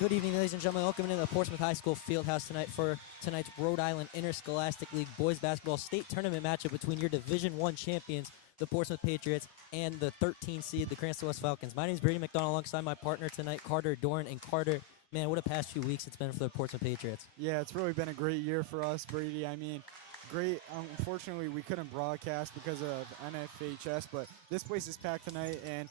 Good evening, ladies and gentlemen. Welcome into the Portsmouth High School Fieldhouse tonight for tonight's Rhode Island Interscholastic League Boys Basketball State Tournament matchup between your Division I champions, the Portsmouth Patriots, and the 13 seed, the Cranston West Falcons. My name is Brady McDonald alongside my partner tonight, Carter Dorn. And Carter, man, what a past few weeks it's been for the Portsmouth Patriots. Yeah, it's really been a great year for us, Brady. I mean, great. Unfortunately, we couldn't broadcast because of NFHS, but this place is packed tonight, and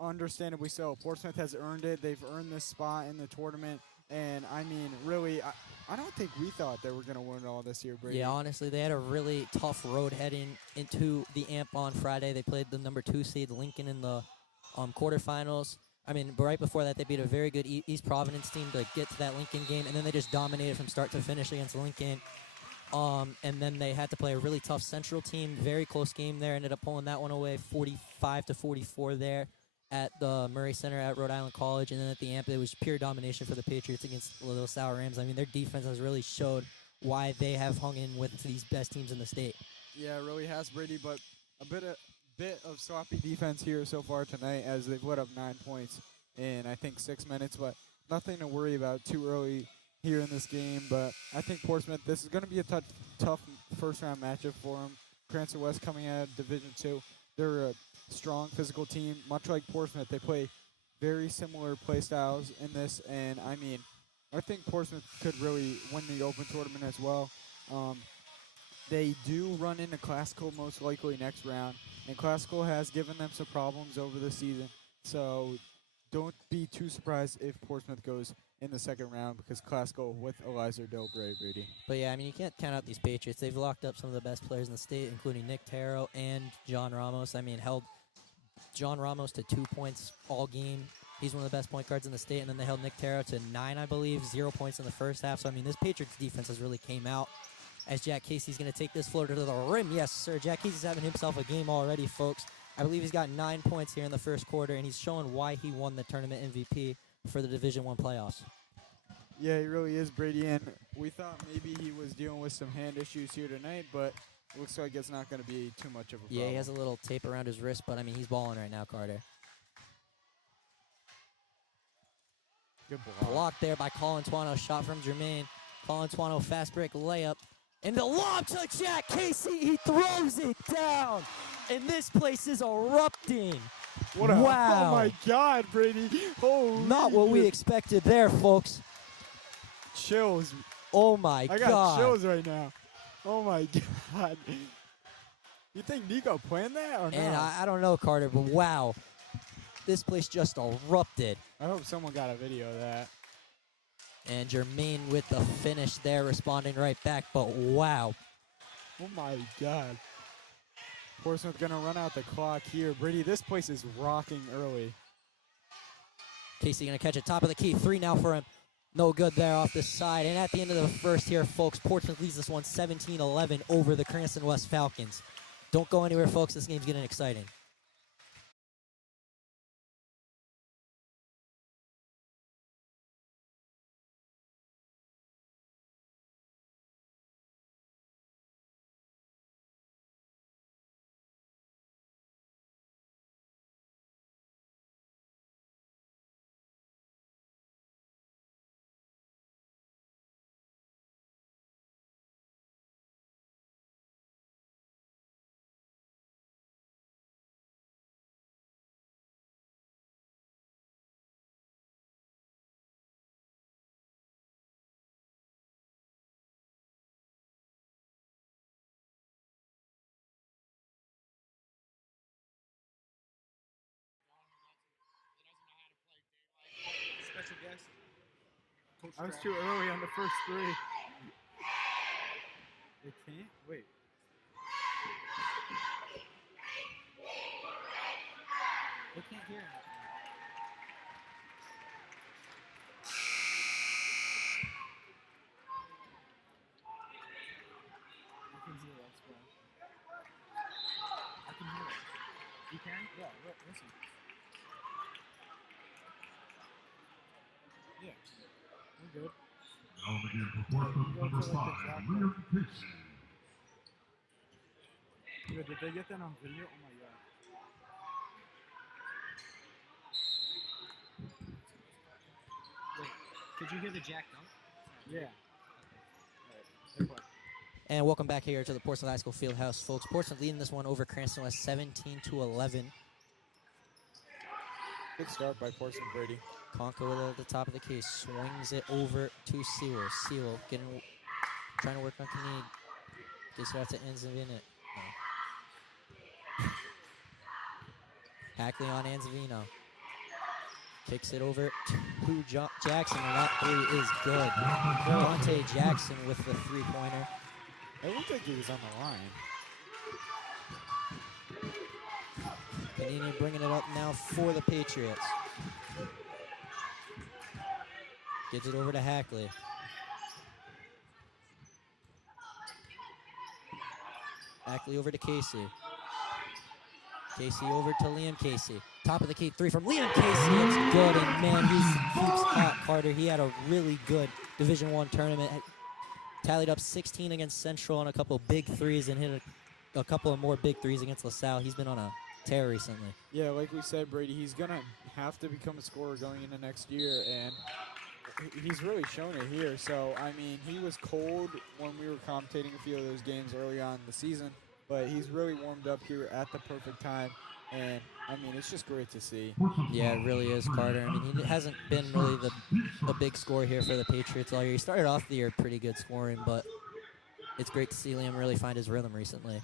understandably so. Portsmouth has earned it. They've earned this spot in the tournament. And, I mean, really, I don't think we thought they were going to win it all this year, Brady. Yeah, honestly, they had a really tough road heading into the AMP on Friday. They played the number 2 seed, Lincoln, in the quarterfinals. I mean, right before that, they beat a very good East Providence team to get to that Lincoln game, and then they just dominated from start to finish against Lincoln. And then they had to play a really tough Central team, very close game there. Ended up pulling that one away, 45-44 there at the Murray Center at Rhode Island College. And then at the AMP, it was pure domination for the Patriots against Little Sour Rams. I mean, their defense has really showed why they have hung in with these best teams in the state. Yeah, it really has, Brady, but a bit of sloppy defense here so far tnight as they've let up 9 points in, I think, 6 minutes, but nothing to worry about too early here in this game. But I think Portsmouth, this is going to be a tough first-round matchup for them. Cranston West coming out of Division II. They're a strong physical team. Much like Portsmouth, they play very similar play styles in this, and I mean, I think Portsmouth could really win the Open tournament as well. They do run into Classical most likely next round, and Classical has given them some problems over the season, so don't be too surprised if Portsmouth goes in the second round because Classical with Eliza Dobre, Brady. But yeah, I mean, you can't count out these Patriots. They've locked up some of the best players in the state, including Nick Taro and John Ramos. I mean, held John Ramos to 2 points all game. He's one of the best point guards in the state. And then they held Nick Taro to 9, I believe, 0 points in the first half. So, I mean, this Patriots defense has really came out as Jack Casey's going to take this floater to the rim. Yes, sir. Jack Casey's having himself a game already, folks. I believe he's got 9 points here in the first quarter, and he's showing why he won the tournament MVP for the Division I playoffs. Yeah, he really is, Brady, and we thought maybe he was dealing with some hand issues here tonight, but it looks like it's not going to be too much of a problem. Yeah, he has a little tape around his wrist, but, I mean, he's balling right now, Carter. Good block. Blocked there by Colin Twano. Shot from Jermaine. Colin Twano, fast break layup. And the lob to Jack Casey. He throws it down. And this place is erupting. Wow. Oh, my God, Brady. Holy Not what we expected there, folks. Chills. Oh, my God. I got chills right now. Oh, my God. You think Nico planned that or not? And I don't know, Carter, but wow. This place just erupted. I hope someone got a video of that. And Jermaine with the finish there, responding right back. But wow. Oh, my God. Portsmouth going to run out the clock here. Brady, this place is rocking early. Casey going to catch it. Top of the key. 3 now for him. No good there off the side. And at the end of the first here, folks, Portsmouth leads this one 17-11 over the Cranston West Falcons. Don't go anywhere, folks. This game's getting exciting. Special guest, Coach I was Cranston. too early on the first 3. They can't? Wait. They can't hear anything. I can hear us, bro. I can hear it. You can? Yeah, listen. Yeah, we're good. Now begin for Portsmouth number 5, reunification. Good, did they get that on video? Oh my God. Wait. Did you hear the Jack dunk? Yeah. And welcome back here to the Portsmouth High School Fieldhouse, folks. Portsmouth leading this one over Cranston West 17-11. Good start by Portsmouth, Brady. Conco with it at the top of the key, swings it over to Sewell. Sewell trying to work on Kinnead. Gets it out to Anzavino. No. Hackley on Anzavino. Kicks it over to Jackson, and that three is good. Dante Jackson with the three-pointer. It looked like he was on the line. Panini bringing it up now for the Patriots. Gives it over to Hackley. Hackley over to Casey. Casey over to Liam Casey. Top of the key, three from Liam Casey. It's good, and man, he keeps hot, Carter. He had a really good Division I tournament. Tallied up 16 against Central on a couple big threes and hit a couple of more big threes against LaSalle. He's been on a tear recently. Yeah, like we said, Brady, he's going to have to become a scorer going into next year, and he's really shown it here. So, I mean, he was cold when we were commentating a few of those games early on in the season, but he's really warmed up here at the perfect time, and, I mean, it's just great to see. Yeah, it really is, Carter. I mean, he hasn't been really the big scorer here for the Patriots all year. He started off the year pretty good scoring, but it's great to see Liam really find his rhythm recently.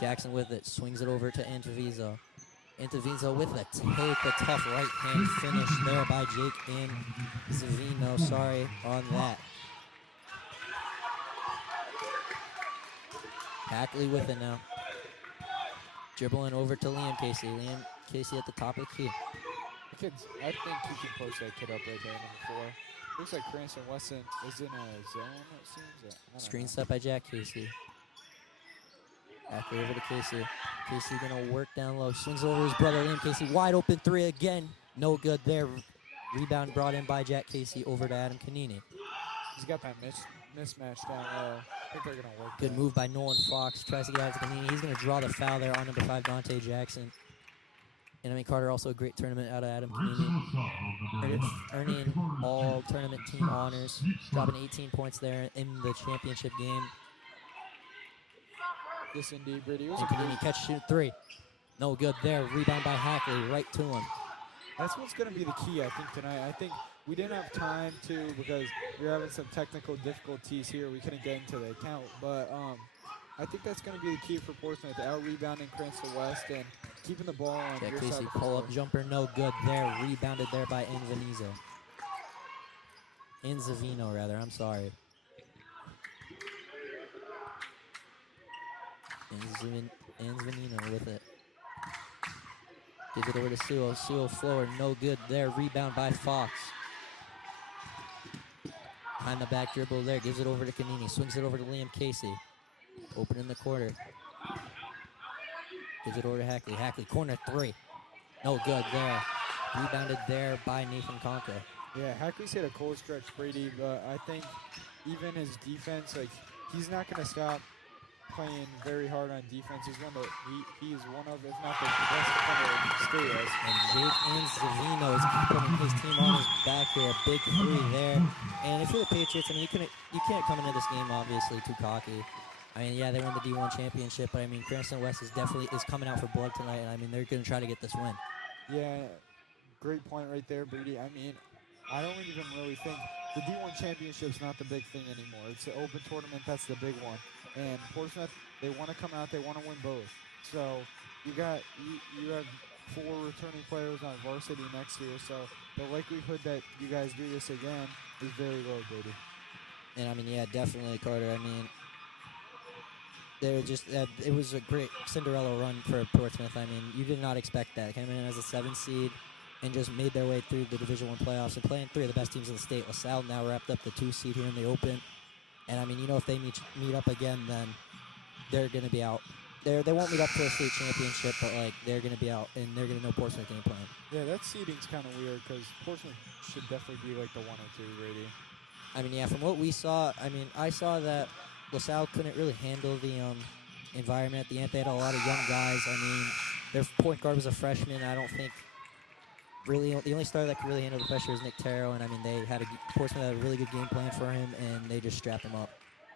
Jackson with it, swings it over to Antavizo. Antavizo with a tough right-hand finish there by Jake Anzavino. Sorry on that. Hackley with it now. Dribbling over to Liam Casey. Liam Casey at the top of the key. I think he can post that kid up right there, number 4. Looks like Cranston Weston is in a zone, it seems. I don't Screen know. set by Jack Casey. Hackley over to Casey. Casey gonna work down low. Swings over his brother, Liam Casey. Wide open three again. No good there. Rebound brought in by Jack Casey over to Adam Canini. He's got that mismatch down low. I think they're going to work Good that. move by Nolan Fox. Tries to get out to Canini. He's gonna draw the foul there on number 5, Dante Jackson. And I mean, Carter also a great tournament out of Adam Canini. Earning all tournament team honors. Dropping 18 points there in the championship game. Yes, indeed, Brady. It was And a Canini great, catch, shoot, three. No good there. Rebound by Hackley right to him. that's what's going to be the key, I think, tonight. I think we didn't have time to because we were having some technical difficulties here. We couldn't get into the account. But I think that's going to be the key for Portsmouth, out-rebounding Cranston West and keeping the ball on Jack your side Casey of the pull-up floor. jumper, no good there. Rebounded there by Anzavino, rather. I'm sorry. Anzavino with it. Gives it over to Sewell. Sewell floor, no good there. Rebound by Fox. Behind the back dribble there. Gives it over to Canini. Swings it over to Liam Casey. Open in the quarter. Gives it over to Hackley. Hackley, corner three. No good there. Rebounded there by Nathan Conca. Yeah, Hackley's hit a cold stretch, Brady, but I think even his defense, like, he's not going to stop playing very hard on defense. He's one of, he's one of, if not the best defender in the state. And Jake Anzavino is putting his team on his back here. A big three there. And if you're the Patriots, I mean, you can't come into this game obviously too cocky. I mean, yeah, they won the D1 championship, but I mean, Cranston West is definitely coming out for blood tonight, and I mean, they're going to try to get this win. Yeah, great point right there, Brady. I mean, I don't even really think the D1 championship's not the big thing anymore. It's the open tournament, that's the big one. And Portsmouth, they want to come out, they want to win both. So you got you have 4 returning players on varsity next year, so the likelihood that you guys do this again is very low, Brady. And I mean, yeah, definitely, Carter. I mean, they're just it was a great Cinderella run for Portsmouth. I mean, you did not expect that. Came in as a 7 seed and just made their way through the Division I playoffs and playing 3 of the best teams in the state. LaSalle now wrapped up the 2 seed here in the Open. And I mean, you know, if they meet up again, then they're going to be out. They won't meet up for a state championship, but like they're going to be out, and they're going to know Portsmouth game plan. Yeah, that seeding's kind of weird because Portsmouth should definitely be like the 1 or 2, Brady. I mean, yeah, from what we saw, I mean, I saw that LaSalle couldn't really handle the environment at the end. They had a lot of young guys. I mean, their point guard was a freshman. I don't think really the only starter that could really handle the pressure is Nick Terrell, and I mean Portsmouth had a really good game plan for him, and they just strapped him up.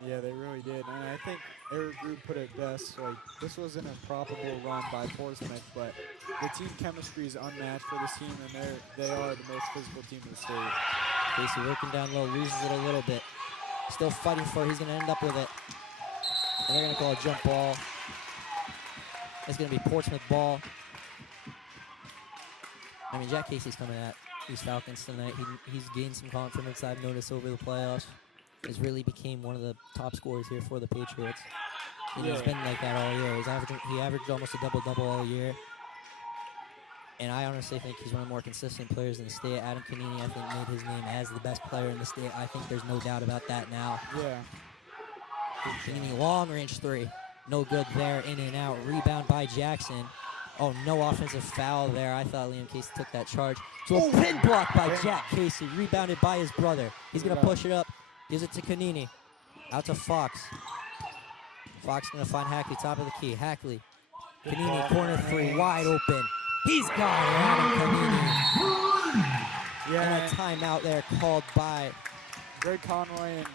Yeah, they really did. And I think Eric Group put it best. Like, this wasn't a probable run by Portsmouth, but the team chemistry is unmatched for this team, and they are the most physical team in the state. Casey working down low, loses it a little bit. Still fighting for it. He's going to end up with it. And they're going to call a jump ball. It's going to be Portsmouth ball. I mean, Jack Casey's coming at these Falcons tonight. He's gained some confidence, I've noticed, over the playoffs. He's really became one of the top scorers here for the Patriots. And he's been like that all year. He averaged almost a double-double all year. And I honestly think he's one of the more consistent players in the state. Adam Canini, I think, made his name as the best player in the state. I think there's no doubt about that now. Yeah. Canini, long-range three. No good there, in and out. Rebound by Jackson. Oh, no offensive foul there. I thought Liam Casey took that charge. So a pin block by Jack Casey, rebounded by his brother. He's going to push it up. Gives it to Canini. Out to Fox. Fox going to find Hackley, top of the key. Hackley. Canini, corner three, wide open. He's got it, Adam Canini. Yeah. And a timeout there called by Greg Conroy and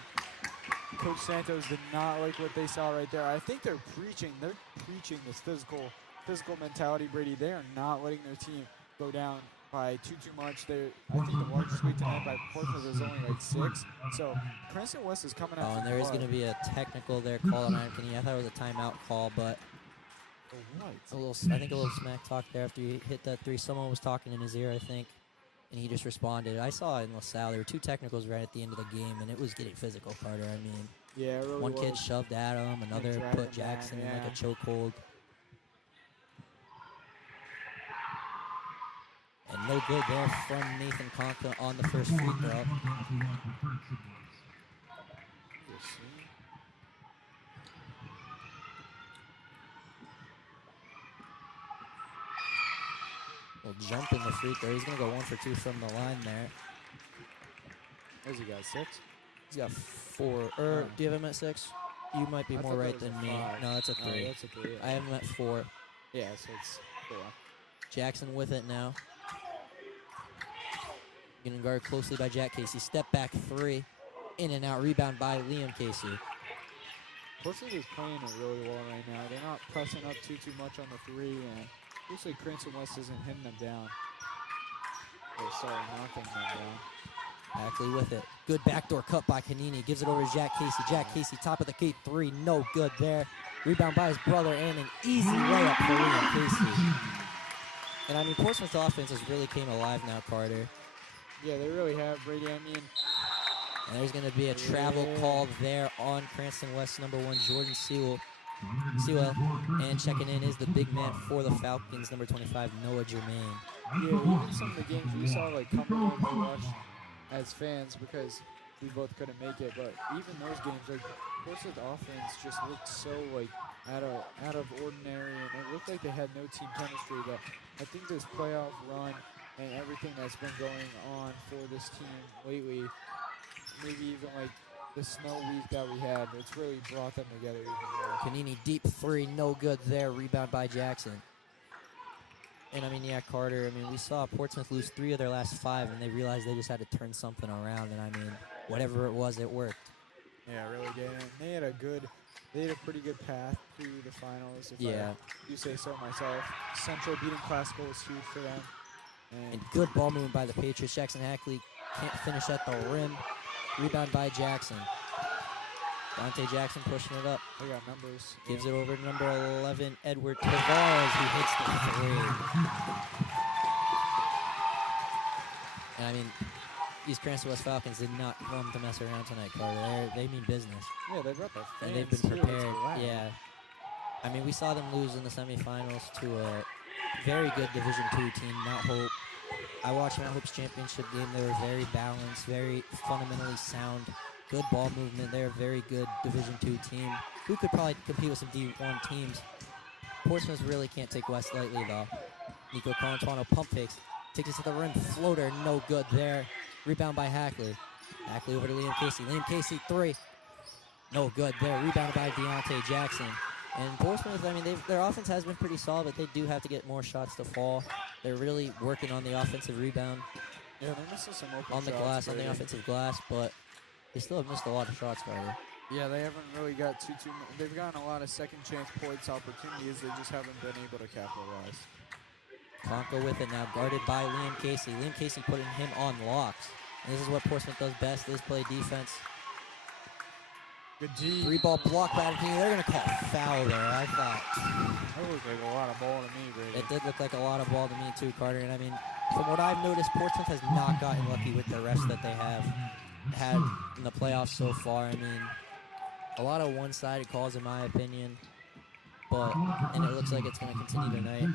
Coach Santos did not like what they saw right there. I think they're preaching this physical mentality, Brady. They are not letting their team go down by too much. I think the largest lead tonight by Portsmouth is only like 6. So Cranston West is coming out. Oh, and there is going to be a technical there called on Adam Canini. I thought it was a timeout call, but I think a little smack talk there after he hit that three. Someone was talking in his ear, I think, and he just responded. I saw it in LaSalle. There were 2 technicals right at the end of the game, and it was getting physical, Carter. I mean, yeah, it really one was. kid shoved at him, another put Jackson in like a chokehold. And no good there from Nathan Conca on the first free throw. Will jump in the free throw. He's going to go 1 for 2 from the line there. What's he got, 6? He's got 4. Do you have him at 6? You might be more right than me. 5. No, that's a 3. That's a 3. I have him at 4. Yeah, so it's 4. Jackson with it now. Getting guarded closely by Jack Casey. Step back 3. In and out. Rebound by Liam Casey. Portsmouth is playing it really well right now. They're not pressing up too much on the 3. And looks like Cranston West isn't hitting them down. Knocking them down. Hackley with it. Good backdoor cut by Canini. Gives it over to Jack Casey. Jack Casey, top of the key, 3. No good there. Rebound by his brother, and an easy layup for Liam Casey. And I mean, Portsmouth's offense has really came alive now, Carter. Yeah, they really have, Brady. I mean, and there's going to be a travel call there on Cranston West, number 1, Jordan Sewell. And checking in is the big man for the Falcons, number 25, Noah Germain. Yeah, even some of the games we saw, like, coming in to watch as fans because we both couldn't make it, but even those games, like, Portsmouth offense just looked so, like, out of ordinary, and it looked like they had no team chemistry, but I think this playoff run and everything that's been going on for this team lately, maybe even, like, the snow week that we had, it's really brought them together even more. Canini, deep 3, no good there. Rebound by Jackson. And, I mean, yeah, Carter, I mean, we saw Portsmouth lose 3 of their last 5, and they realized they just had to turn something around. And, I mean, whatever it was, it worked. Yeah, it really did. And they had a pretty good path to the finals, if I do say so myself. Central beating Classical was huge for them. And good ball movement by the Patriots. Jackson Hackley can't finish at the rim. Rebound by Jackson. Dante Jackson pushing it up. They got numbers. Gives it over to number 11, Edward Tavares, who hits the 3. And I mean, these Cranston West Falcons did not come to mess around tonight, Carter. They mean business. Yeah, they brought the fans. And they've been prepared. Yeah. I mean, we saw them lose in the semifinals to a very good Division II team, Mount Hope. I watched Mount Hope's championship game. They were very balanced, very fundamentally sound, good ball movement. They're a very good Division II team who could probably compete with some D1 teams. Portsmouth really can't take West lightly, though. Nico Colantuano pump fakes, takes it to the rim, floater, no good there. Rebound by Hackley. Hackley over to Liam Casey. Liam Casey, 3. No good there. Rebounded by Deontay Jackson. And Portsmouth, I mean, their offense has been pretty solid, but they do have to get more shots to fall. They're really working on the offensive rebound Yeah, they're missing some open on the shots, glass, on the Brady. offensive glass, but they still have missed a lot of shots, Carter. Yeah, they haven't really got they've gotten a lot of second chance points opportunities. They just haven't been able to capitalize. Conco with it now, guarded by Liam Casey. Liam Casey putting him on locks. And this is what Portsmouth does best, is play defense. Good G. 3-ball block by the team. They're going to call foul there, I thought. That looked like a lot of ball to me, Brady. It did look like a lot of ball to me too, Carter. And I mean, from what I've noticed, Portsmouth has not gotten lucky with the refs that they have had in the playoffs so far. I mean, a lot of one-sided calls in my opinion. And it looks like it's going to continue tonight.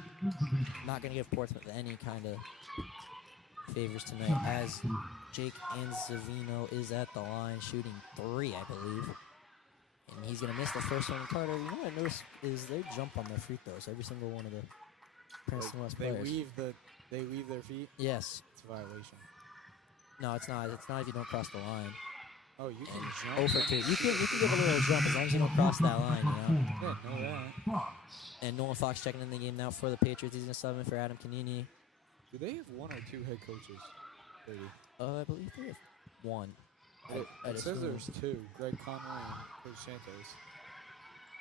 Not going to give Portsmouth any kind of favors tonight, as Jake Anzavino is at the line shooting 3, I believe. And he's going to miss the first one. Carter, you know what I noticed is they jump on their free throws, every single one of the Cranston West players. They leave their feet. Yes. It's a violation. No, it's not. It's not if you don't cross the line. Oh, you can jump. Over 2. You can give a little jump as long as you don't cross that line, you know? Yeah, know that. And Nolan Fox checking in the game now for the Patriots. He's going to sub in for Adam Canini. Do they have 1 or 2 head coaches, Brady? I believe they have 1. It says there's 2. Greg Conway and Coach Santos.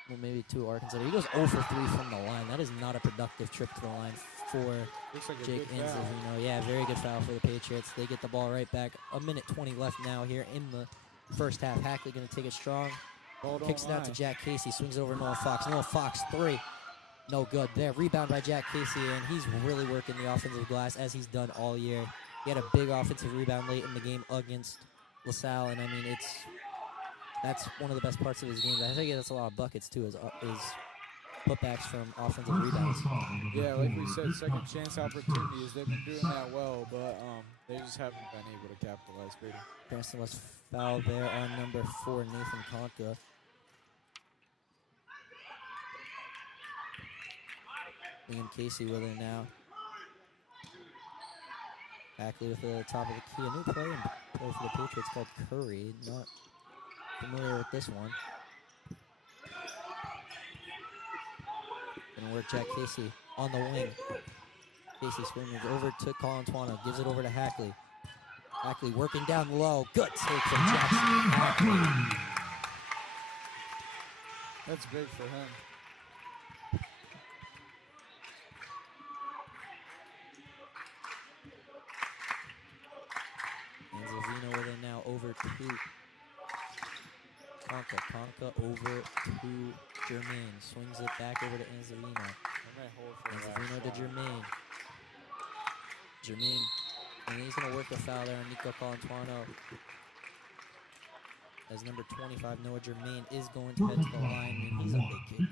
Well, maybe 2 are considered. He goes 0 for 3 from the line. That is not a productive trip to the line for Looks like a Jake good foul. Anzavino. Yeah, very good foul for the Patriots. They get the ball right back. 1:20 left now here in the first half. Hackley going to take it strong. Ball don't Kicks it out to lie. Jack Casey. Swings it over Noah Fox. Noah Fox, 3. No good there. Rebound by Jack Casey, and he's really working the offensive glass as he's done all year. He had a big offensive rebound late in the game against LaSalle, and I mean, that's one of the best parts of his game. I think that's a lot of buckets too, is putbacks from offensive rebounds. Yeah, like we said, second chance opportunities. They've been doing that well, but they just haven't been able to capitalize, Brady. Cranston was fouled there on number 4, Nathan Conca. Liam Casey with it now. Hackley with the top of the key. A new play for the Patriots called Curry. Not familiar with this one. Gonna work Jack Casey on the wing. Casey swinging over to Colin Tuano. Gives it over to Hackley. Hackley working down low. Good take from Jackson Hackley. That's big for him. Anzavino with it now over to Conca. Conca over to Jermaine. Swings it back over to Anzavino. They may hold for that Anzavino to shot. Jermaine. Jermaine, and he's going to work the foul there on Nico Colantuano. As number 25, Noah Jermaine, is going to head to the line. I mean, he's a big kid.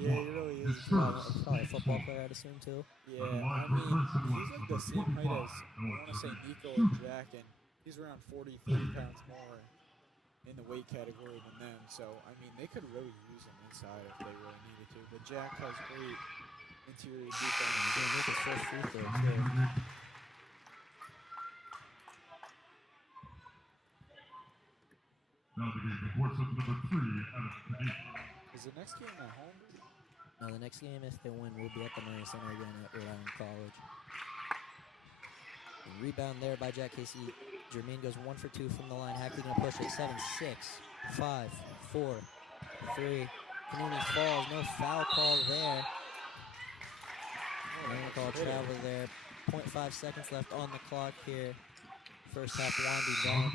Yeah, he really is. Probably a football player, I'd assume, too. Yeah, I mean, he's like the same height as, I want to say, Nico and Jack, and he's around 40, 30 pounds more in the weight category than them. So, I mean, they could really use him inside if they really needed to. But Jack has great interior defense. He's going to make his first free throw, too. Now the game, Portsmouth number 3, Adam Canini. Is the next game at home? Now, the next game, if they win, will be at the Murray Center again at Rhode Island College. And rebound there by Jack Casey. Jermaine goes 1 for 2 from the line. Hackley going to push it. 7, 6, 5, 4, 3. Canini falls. No foul call there. No call travel there. 0.5 seconds left on the clock here. First half winding down.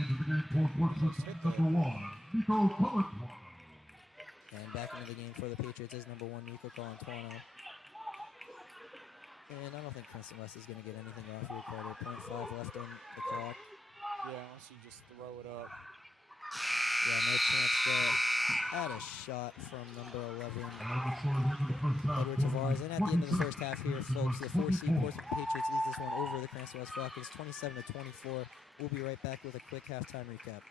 Number 1, Nico Colantuano. And back into the game for the Patriots is number 1, Nico Colantuano. And I don't think Cranston West is going to get anything off here, Carter. 0.5 left on the clock. Yeah, unless you just throw it up. Yeah, no chance there. Had a shot from number 11, Edward Tavares. And at the end of the first half here, folks, the 4-seed Portsmouth Patriots leads this one over the Cranston West Falcons, 27-24. We'll be right back with a quick halftime recap.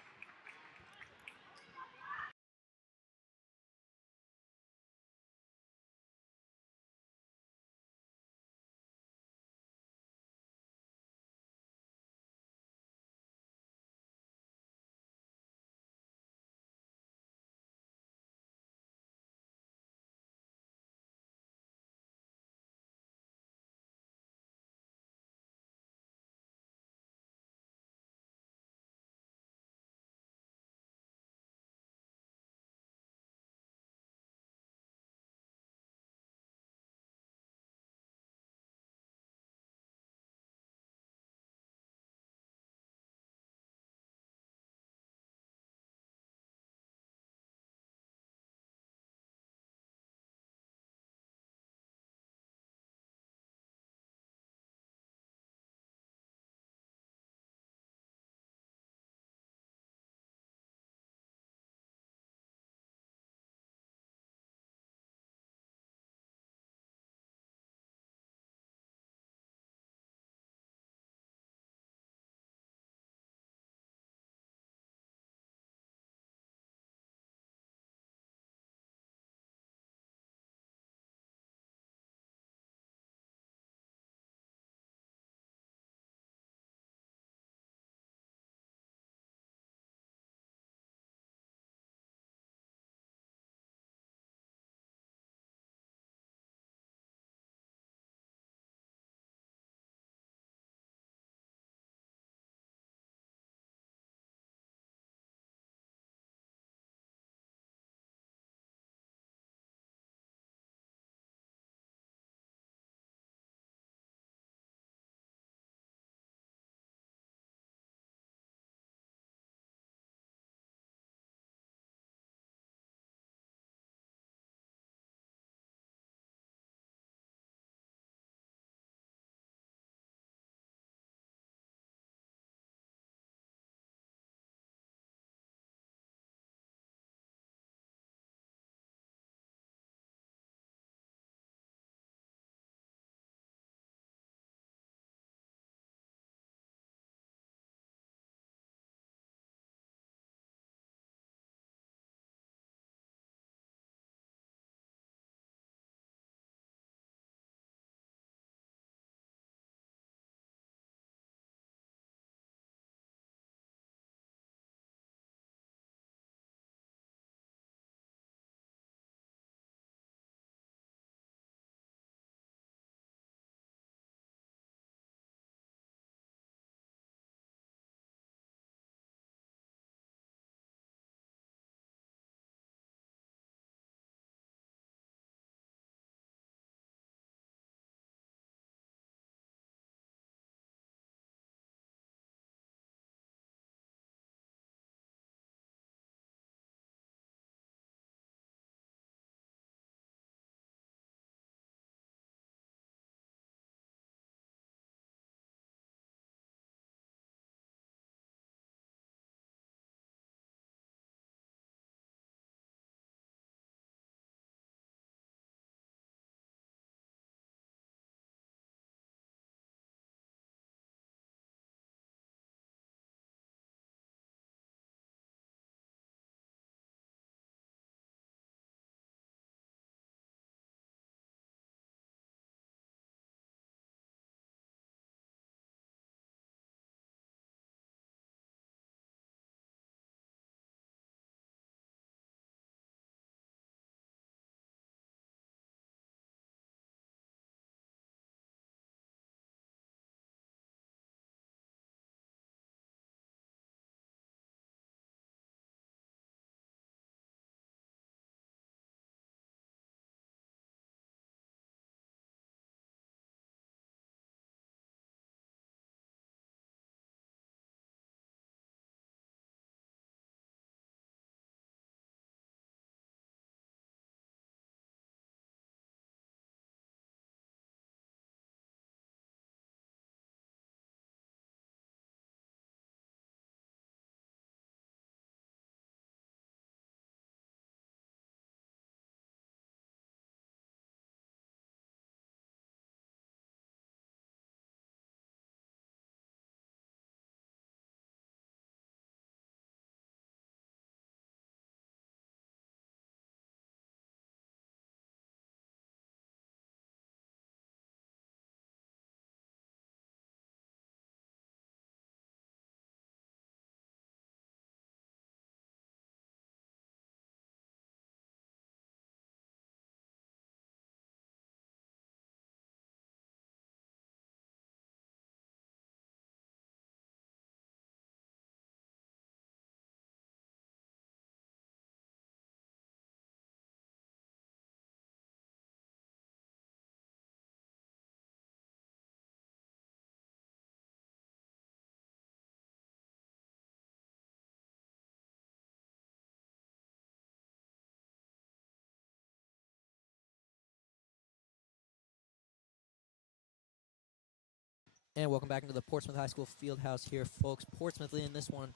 And welcome back into the Portsmouth High School Fieldhouse here, folks. Portsmouth leading this one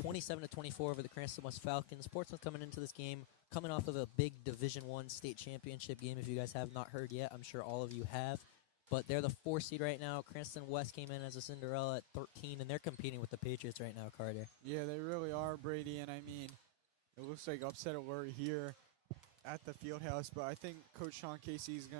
27-24 over the Cranston West Falcons. Portsmouth coming into this game, coming off of a big Division I state championship game. If you guys have not heard yet, I'm sure all of you have. But they're the 4 seed right now. Cranston West came in as a Cinderella at 13, and they're competing with the Patriots right now, Carter. Yeah, they really are, Brady. And I mean, it looks like upset alert here at the Fieldhouse. But I think Coach Sean Casey's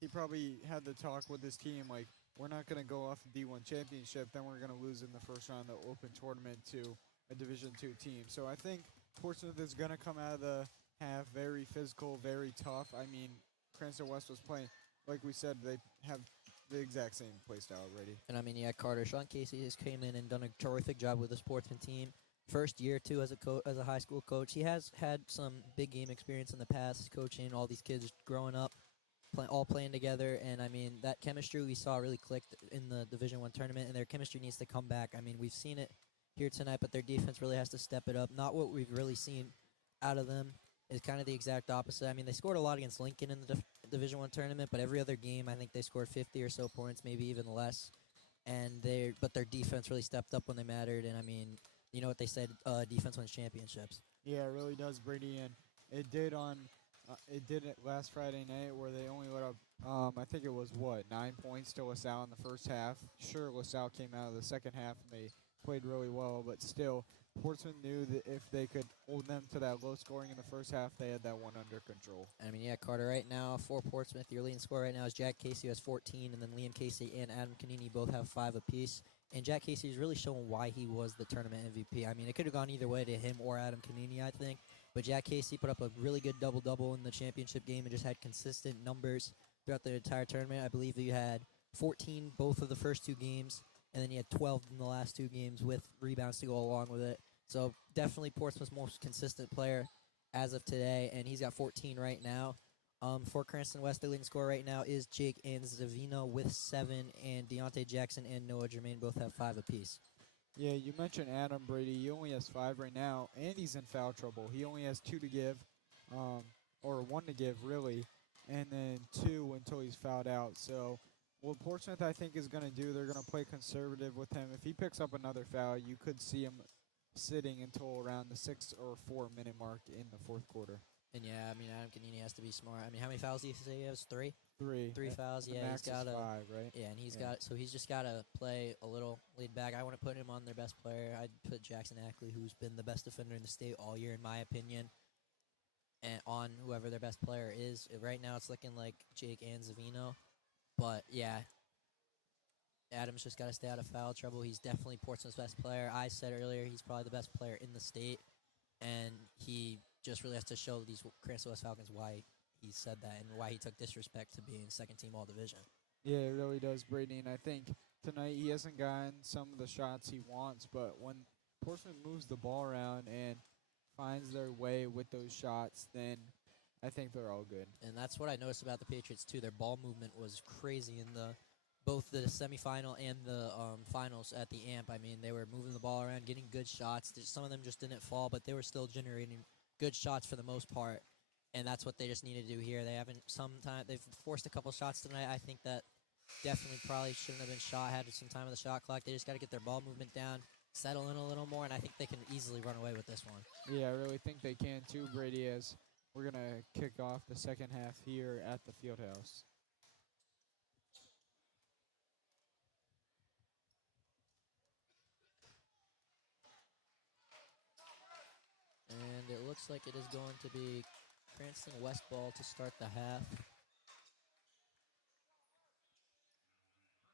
he probably had the talk with his team, like, we're not going to go off the D1 championship, then we're going to lose in the first round of the open tournament to a Division II team. So I think Portsmouth is going to come out of the half very physical, very tough. I mean, Cranston West was playing, like we said, they have the exact same play style already. And I mean, yeah, Carter, Sean Casey has came in and done a terrific job with the Sportsman team. First year, too, as a high school coach. He has had some big game experience in the past, coaching all these kids growing up, all playing together. And, I mean, that chemistry we saw really clicked in the Division I tournament, and their chemistry needs to come back. I mean, we've seen it here tonight, but their defense really has to step it up. Not what we've really seen out of them is kind of the exact opposite. I mean, they scored a lot against Lincoln in the Division I tournament, but every other game, I think they scored 50 or so points, maybe even less. But their defense really stepped up when they mattered. And I mean, you know what they said, defense wins championships. Yeah, it really does, Brady, and it did it last Friday night where they only let up, I think it was 9 points to LaSalle in the first half. Sure, LaSalle came out of the second half and they played really well, but still, Portsmouth knew that if they could hold them to that low scoring in the first half, they had that one under control. I mean, yeah, Carter, right now for Portsmouth, your leading scorer right now is Jack Casey, who has 14, and then Liam Casey and Adam Canini both have 5 apiece. And Jack Casey is really showing why he was the tournament MVP. I mean, it could have gone either way to him or Adam Canini, I think. But Jack Casey put up a really good double-double in the championship game and just had consistent numbers throughout the entire tournament. I believe he had 14 both of the first 2 games, and then he had 12 in the last 2 games with rebounds to go along with it. So definitely Portsmouth's most consistent player as of today, and he's got 14 right now. For Cranston West, the leading scorer right now is Jake Anzavino with 7, and Deontay Jackson and Noah Germain both have 5 apiece. Yeah, you mentioned Adam, Brady. He only has 5 right now, and he's in foul trouble. He only has 2 to give, or 1 to give, really, and then 2 until he's fouled out. So what Portsmouth, I think, is going to do, they're going to play conservative with him. If he picks up another foul, you could see him sitting until around the 6 or 4 minute mark in the fourth quarter. And yeah, I mean, Adam Canini has to be smart. I mean, how many fouls do you say he has? 3? 3. 3 fouls. The Yeah, max he's got is 5, right? Yeah, and he's just got to play a little laid back. I want to put him on their best player. I'd put Jackson Ackley, who's been the best defender in the state all year, in my opinion, and on whoever their best player is. Right now, it's looking like Jake Anzavino, but yeah, Adam's just got to stay out of foul trouble. He's definitely Portsmouth's best player. I said earlier he's probably the best player in the state, and he just really has to show these Cranston West Falcons why he said that and why he took disrespect to being second team all division. Yeah, it really does, Brady. And I think tonight he hasn't gotten some of the shots he wants, but when Portsmouth moves the ball around and finds their way with those shots, then I think they're all good. And that's what I noticed about the Patriots, too. Their ball movement was crazy in both the semifinal and the finals at the AMP. I mean, they were moving the ball around, getting good shots. Some of them just didn't fall, but they were still generating good shots for the most part. And that's what they just need to do here. They've forced a couple shots tonight. I think that definitely probably shouldn't have been shot, had some time on the shot clock. They just got to get their ball movement down, settle in a little more, and I think they can easily run away with this one. Yeah, I really think they can too, Brady, as we're going to kick off the second half here at the Fieldhouse. And it looks like it is going to be Cranston West ball to start the half.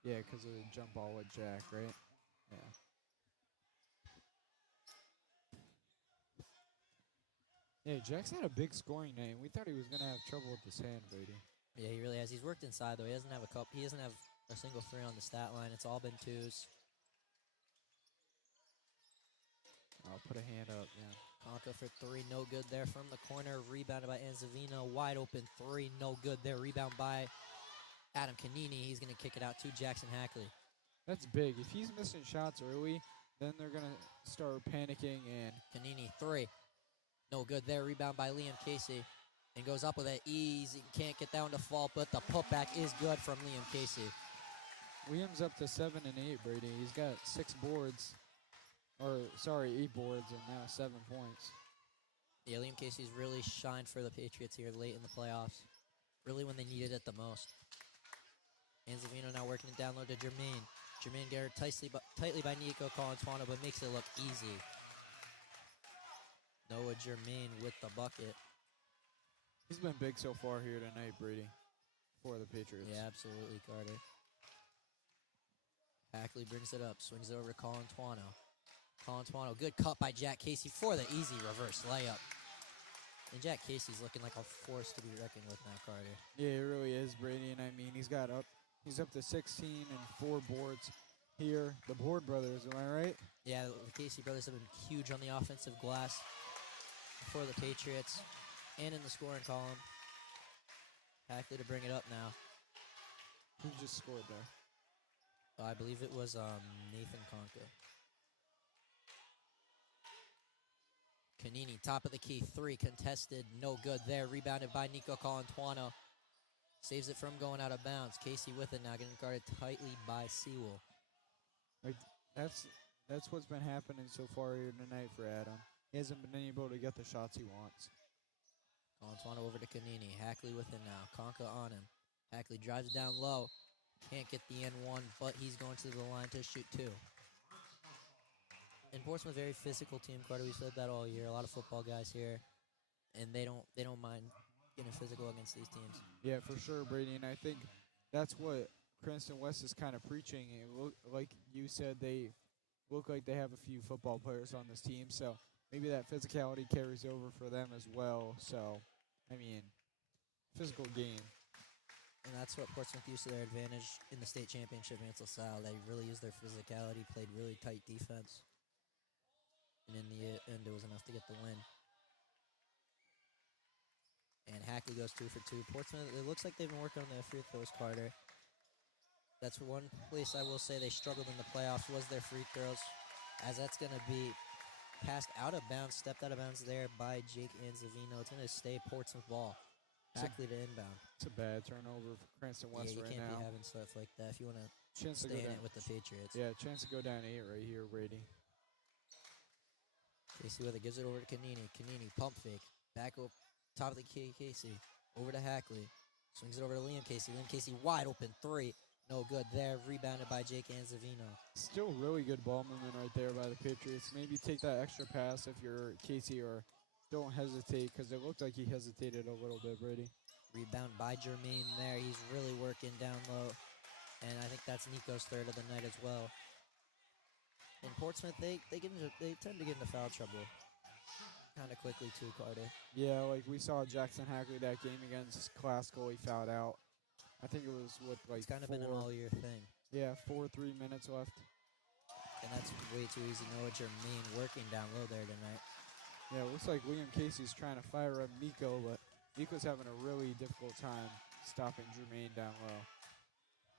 Yeah, because of the jump ball with Jack, right? Yeah. Yeah, Jack's had a big scoring night. We thought he was going to have trouble with his hand, Brady. Yeah, he really has. He's worked inside, though. He doesn't have a single 3 on the stat line. It's all been 2s. I'll put a hand up, yeah. Conca for 3, no good there from the corner. Rebounded by Anzavino. Wide open 3, no good there. Rebound by Adam Canini. He's going to kick it out to Jackson Hackley. That's big. If he's missing shots early, then they're going to start panicking. And Canini 3, no good there. Rebound by Liam Casey. And goes up with it easy. Can't get down to fall, but the putback is good from Liam Casey. Williams up to 7 and 8, Brady. He's got 6 boards, or sorry, 8 boards, and now 7 points. Yeah, Liam Casey's really shined for the Patriots here late in the playoffs. Really when they needed it the most. Anzavino now working it down low to Jermaine. Jermaine guarded tightly by Nico Colantuano, but makes it look easy. Noah Jermaine with the bucket. He's been big so far here tonight, Brady, for the Patriots. Yeah, absolutely, Carter. Hackley brings it up, swings it over to Colantuano. Colantuano, good cut by Jack Casey for the easy reverse layup. And Jack Casey's looking like a force to be reckoned with now, Carter. Yeah, he really is, Brady, and I mean, he's up to 16 and 4 boards here. The Board brothers, am I right? Yeah, the Casey brothers have been huge on the offensive glass for the Patriots and in the scoring column. Hackley to bring it up now. Who just scored there? I believe it was Nathan Conca. Kanini, top of the key, 3 contested, no good there. Rebounded by Nico Colantuano. Saves it from going out of bounds. Casey with it now, getting guarded tightly by Sewell. Like, that's what's been happening so far here tonight for Adam. He hasn't been able to get the shots he wants. Colantuano over to Kanini. Hackley with it now. Conca on him. Hackley drives down low. Can't get the N1, but he's going to the line to shoot 2. And Portsmouth, very physical team, Carter. We said that all year. A lot of football guys here, and they don't mind getting physical against these teams. Yeah, for sure, Brady. And I think that's what Cranston West is kind of preaching. Like you said, they look like they have a few football players on this team, so maybe that physicality carries over for them as well. So, I mean, physical game. And that's what Portsmouth used to their advantage in the state championship against LaSalle. They really used their physicality, played really tight defense. And in the end, it was enough to get the win. And Hackley goes 2 for 2. Portsmouth, it looks like they've been working on their free throws, Carter. That's one place I will say they struggled in the playoffs was their free throws, as that's going to be passed out of bounds, stepped out of bounds there by Jake Anzavino. It's going to stay Portsmouth ball. Hackley to inbound. It's a bad turnover for Cranston West Yeah, you right can't now. be having stuff like that if you want to Chance to stay go in down. it with the Patriots. Yeah, chance to go down 8 right here, Brady. Casey with it, gives it over to Kanini. Kanini, pump fake. Back up, top of the key, Casey. Over to Hackley. Swings it over to Liam Casey. Liam Casey wide open 3. No good there. Rebounded by Jake Anzavino. Still really good ball movement right there by the Patriots. Maybe take that extra pass if you're Casey, or don't hesitate, because it looked like he hesitated a little bit, Brady. Rebound by Jermaine there. He's really working down low. And I think that's Nico's 3rd of the night as well. And Portsmouth, they tend to get into foul trouble kind of quickly too, Carter. Yeah, like we saw Jackson Hackley that game against Classical. He fouled out. I think it was with like It's kind of been an all-year thing. Yeah, 3 minutes left. And that's way too easy. Noah Jermaine working down low there tonight. Yeah, it looks like Liam Casey's trying to fire up Nico, but Nico's having a really difficult time stopping Jermaine down low.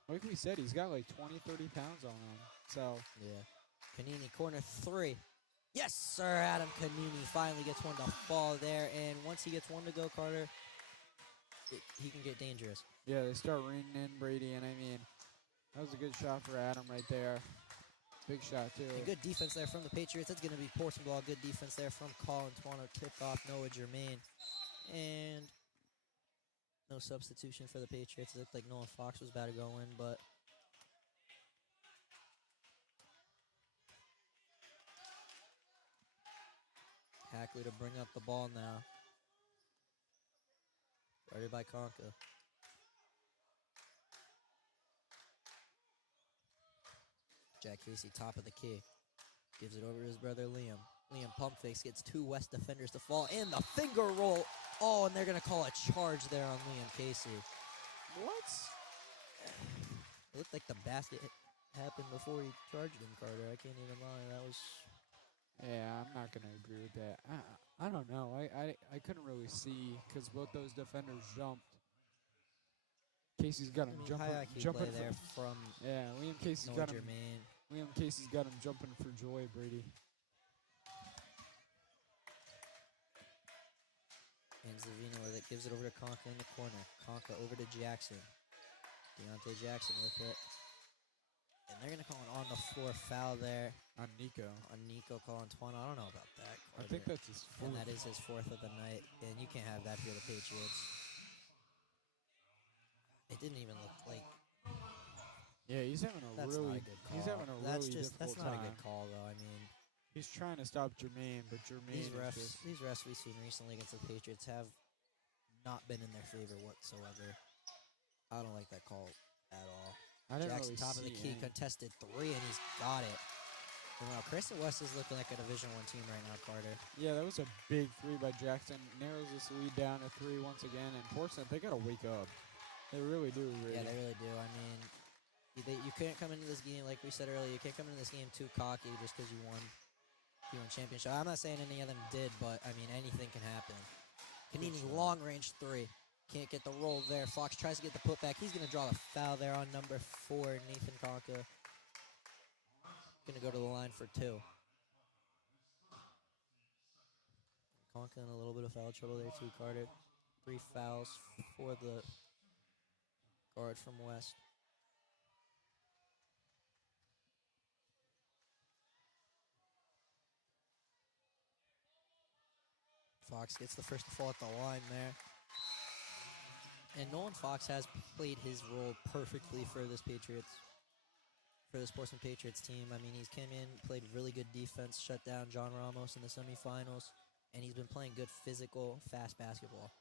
Like we said, he's got like 20, 30 pounds on him. So, yeah. Kanini, corner 3. Yes, sir. Adam Kanini finally gets one to fall there. And once he gets one to go, Carter, he can get dangerous. yeah, they start reining in Brady, and I mean, that was a good shot for Adam right there. Big shot, too. And good defense there from the Patriots. That's going to be Portsmouth ball. Good defense there from Colantuano. Tipped off Noah Jermaine. And no substitution for the Patriots. It looked like Nolan Fox was about to go in, but Hackley to bring up the ball now. Guarded by Conca. Jack Casey, top of the key. Gives it over to his brother Liam. Liam pump fakes, gets 2 West defenders to fall, and the finger roll. Oh, and they're going to call a charge there on Liam Casey. What? It looked like the basket happened before he charged him, Carter. I can't even lie. That was... Yeah, I'm not going to agree with that. I don't know. I couldn't really see because both those defenders jumped. Casey's got him jumping play there from yeah, Liam Casey's Noah got him. Jermaine. Liam Casey's got him jumping for joy, Brady. And Zavino with it, gives it over to Conca in the corner. Conca over to Jackson. Deontay Jackson with it. And they're going to call an on-the-floor foul there On Nico. on Nico Colantuono. I don't know about that. I think that's his And fourth. that is his fourth of the night. And you can't have that if you're the Patriots. It didn't even look like Yeah, he's having a that's really not a good call. he's having a that's really just difficult that's not time. a good call though. I mean, He's trying to stop Jermaine, but Jermaine these is just refs we've seen recently against the Patriots have not been in their favor whatsoever. I don't like that call at all. I didn't Jackson really top of the see key, any. contested 3, and he's got it. And now Cranston West is looking like a Division I team right now, Carter. Yeah, that was a big 3 by Jackson. Narrows this lead down to 3 once again. And Portsmouth, they gotta wake up. They really do. Really. Yeah, they really do. I mean, you can't come into this game, like we said earlier, you can't come into this game too cocky just because you won championship. I'm not saying any of them did, but, I mean, anything can happen. Panini's long-range 3. Can't get the roll there. Fox tries to get the putback. He's going to draw the foul there on number 4, Nathan Conca. Going to go to the line for 2. Conca in a little bit of foul trouble there too, Carter. 3 fouls for the guard from West. Fox gets the first to fall at the line there. And Nolan Fox has played his role perfectly for this Portsmouth Patriots team. I mean, he's came in, played really good defense, shut down John Ramos in the semifinals, and he's been playing good physical, fast basketball.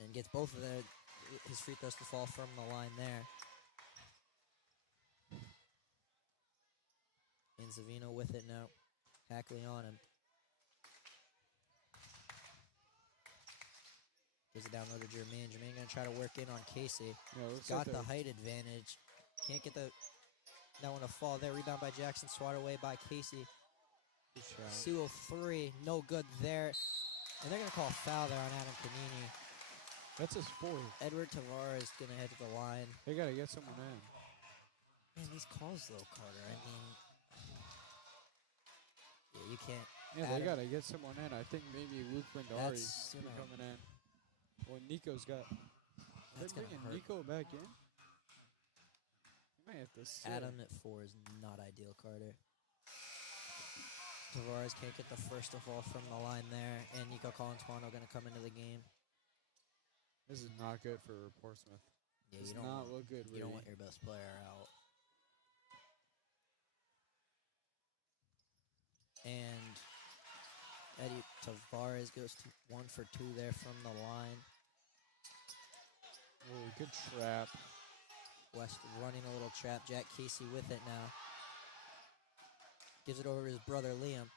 And gets both of his free throws to fall from the line there. And Zavino with it now. Hackley on him. Gives it down low to Jermaine. Jermaine going to try to work in on Casey. Yeah, looks Got like the height advantage. Can't get that one to fall there. Rebound by Jackson. Swat away by Casey. good shot. Sewell 3. No good there. And they're going to call a foul there on Adam Canini. That's his 4th. Edward Tavares going to head to the line. They gotta get someone in. Man, these calls, though, Carter. I mean, yeah, you can't. Yeah, they Adam- gotta get someone in. I think maybe Luke Brindari's That's, you know, coming in. Well, Nico's got. That's They're gonna bringing hurt. Nico back in. You might have to sit. Adam at 4 is not ideal, Carter. Tavares can't get the first of all from the line there, and Nico Colantuono going to come into the game. This is not good for Portsmouth. Yeah, Does you don't not look good. you don't Really. want your best player out. And Eddie Tavares goes to 1 for 2 there from the line. Really good trap. West running a little trap. Jack Casey with it now. Gives it over to his brother Liam.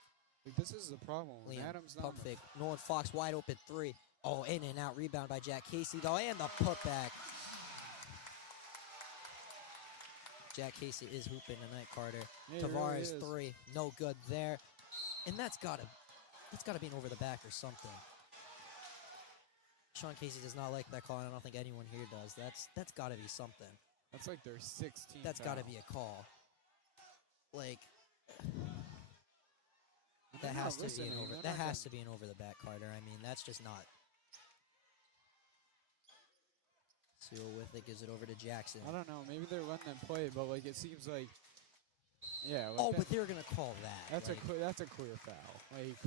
Like, this is the problem. When Liam, Adam's not. pump fake. Nolan Fox wide open 3. Oh, in and out rebound by Jack Casey though, and the putback. Jack Casey is hooping tonight, Carter. Yeah, he really Tavares is. 3, no good there, and that's gotta be an over the back or something. Sean Casey does not like that call, and I don't think anyone here does. That's gotta be something. That's like their 16th. That's gotta foul. be a call. Like They're that not has to be listening. an over. They're That not has gonna- to be an over the back, Carter. I mean, that's just not. Sewell with it, gives it over to Jackson. I don't know. Maybe they're letting them play, but like it seems like. Yeah. Like Oh, that- but they're gonna call that. That's like, that's a clear foul. Like.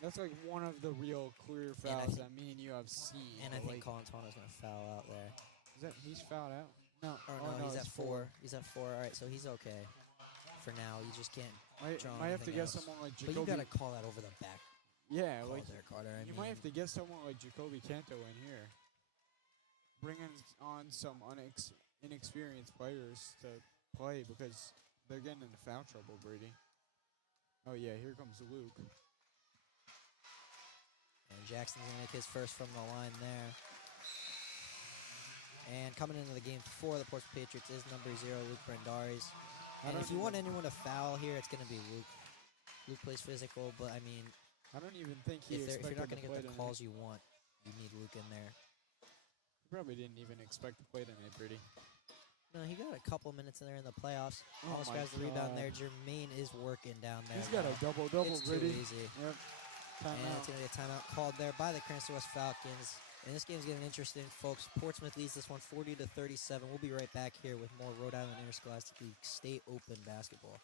That's like one of the real clear And I fouls think- that me and you have seen. and I but, think like, Colantuono's gonna foul out there. is that he's fouled out? No. Or oh, no, he's it's at 4. He's at 4. All right, so he's okay for now. You just can't. Might draw have to anything get else. someone like But you Jacoby. gotta call that over the back. Yeah, Call like there, Carter. I you mean, might have to get someone like Jacoby Canto in here. Bringing on some inexperienced players to play because they're getting into foul trouble, Brady. Oh yeah, here comes Luke. And Jackson's gonna make his first from the line there. And coming into the game for the Portsmouth Patriots is number 0, Luke Brendaris. And if you want anyone to foul here, it's gonna be Luke. Luke plays physical, but I mean, I don't even think he if you're expected not to gonna play get the tonight. calls you want, you need Luke in there. He probably didn't even expect to play tonight, Brady. No, he got a couple minutes in there in the playoffs. Oh Almost my grabs the rebound God. there. Jermaine is working down there. He's got a now. double-double, It's too Brady. easy. Yep. And Timeout. it's going to be a timeout called there by the Cranston West Falcons. And this game's getting interesting, folks. Portsmouth leads this one 40-37. We'll be right back here with more Rhode Island Interscholastic League State Open basketball.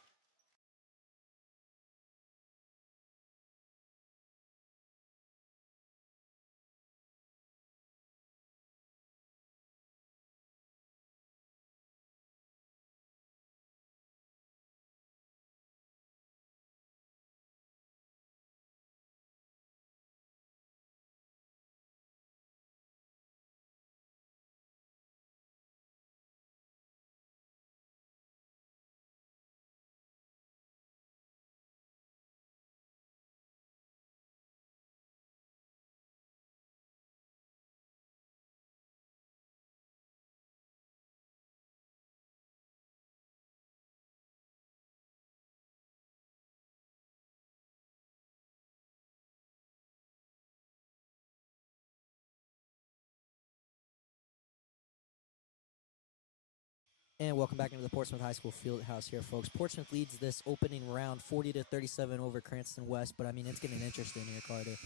And welcome back into the Portsmouth High School Fieldhouse here, folks. Portsmouth leads this opening round 40-37 over Cranston West, but I mean, it's getting interesting here, Carter.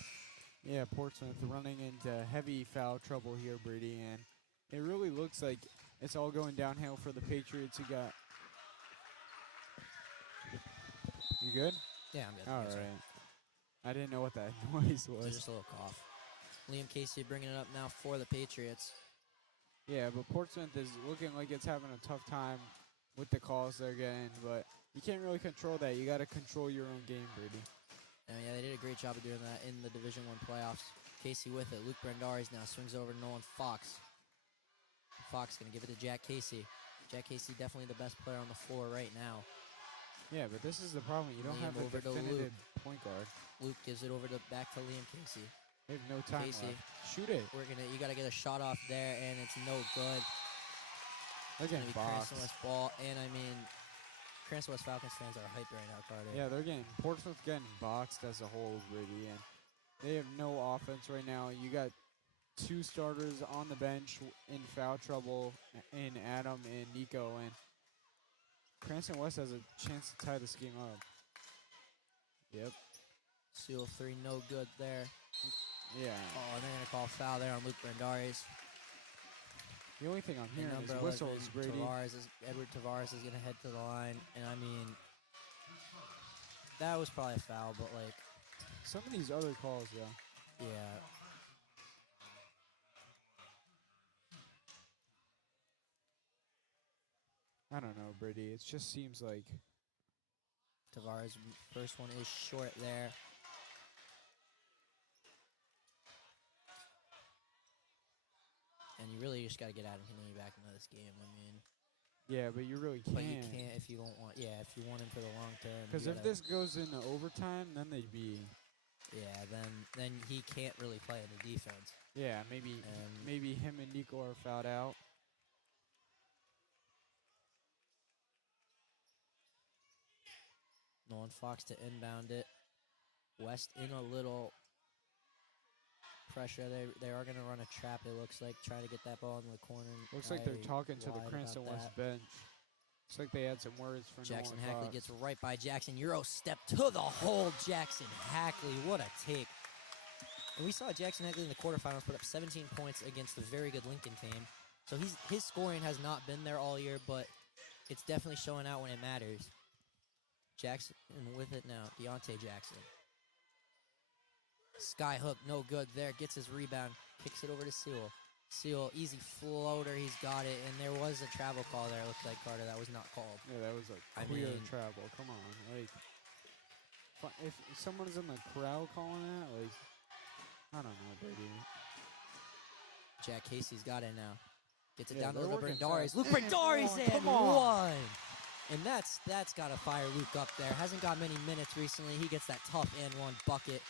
Yeah, Portsmouth running into heavy foul trouble here, Brady, and it really looks like it's all going downhill for the Patriots. You got... You good? Yeah, I'm good. All Yes, sir. right. I didn't know what that noise was. Just a little cough. Liam Casey bringing it up now for the Patriots. Yeah, but Portsmouth is looking like it's having a tough time with the calls they're getting, but you can't really control that. You got to control your own game, Brady. Yeah, they did a great job of doing that in the Division I playoffs. Casey with it. Luke Brendaris now swings over to Nolan Fox. Fox going to give it to Jack Casey. Jack Casey definitely the best player on the floor right now. Yeah, but this is the problem. You don't Liam have a over to definitive point guard. Luke gives it over to back to Liam Casey. They have no time Casey. left. Shoot it. You got to get a shot off there, and it's no good. They're It's gonna getting be boxed. Cranston West ball, and I mean, Cranston West Falcons fans are hyped right now, Carter. Yeah, they're getting Portsmouth getting boxed as a whole, Brady, and they have no offense right now. You got two starters on the bench in foul trouble in Adam and Nico, and Cranston West has a chance to tie this game up. Yep. Seal 3, no good there. Yeah. Oh, and they're going to call foul there on Luke Brendaris. The only thing I'm And hearing number is 11, whistles, Brady. Edward Tavares is going to head to the line, and I mean, that was probably a foul, but like, Some of these other calls, though. yeah. I don't know, Brady. It just seems like Tavares' first one is short there. And you really just got to get Adam Kennedy back into this game. I mean, yeah, but you really can't. but you can't if you don't want. Yeah, if you want him for the long term. Because you if gotta- this goes into overtime, then they'd be. yeah, then he can't really play in the defense. Yeah, maybe maybe him and Nico are fouled out. Nolan Fox to inbound it. West in a little pressure. They are going to run a trap, it looks like, trying to get that ball in the corner. Looks like they're I talking to the lied Cranston about West that. bench. Looks like they had some words for Jackson Nolan Hackley Fox. gets right by Jackson. Euro step to the hole. Jackson Hackley, what a take. And we saw Jackson Hackley in the quarterfinals put up 17 points against a very good Lincoln team. So his scoring has not been there all year, but it's definitely showing out when it matters. Jackson with it now. Deontay Jackson. Skyhook, no good there. Gets his rebound. Kicks it over to Sewell. Sewell, easy floater. He's got it. And there was a travel call there, it looked like, Carter. That was not called. Yeah, that was a I clear mean- travel. Come on, like if someone's in the crowd calling that, like I don't know, Brady. Jack Casey's got it now. Gets it Yeah, down to they're Luke working Brendaris. fast. Luke And Brendaris one, and come on. one. And that's got to fire Luke up there. Hasn't got many minutes recently. He gets that tough and one bucket.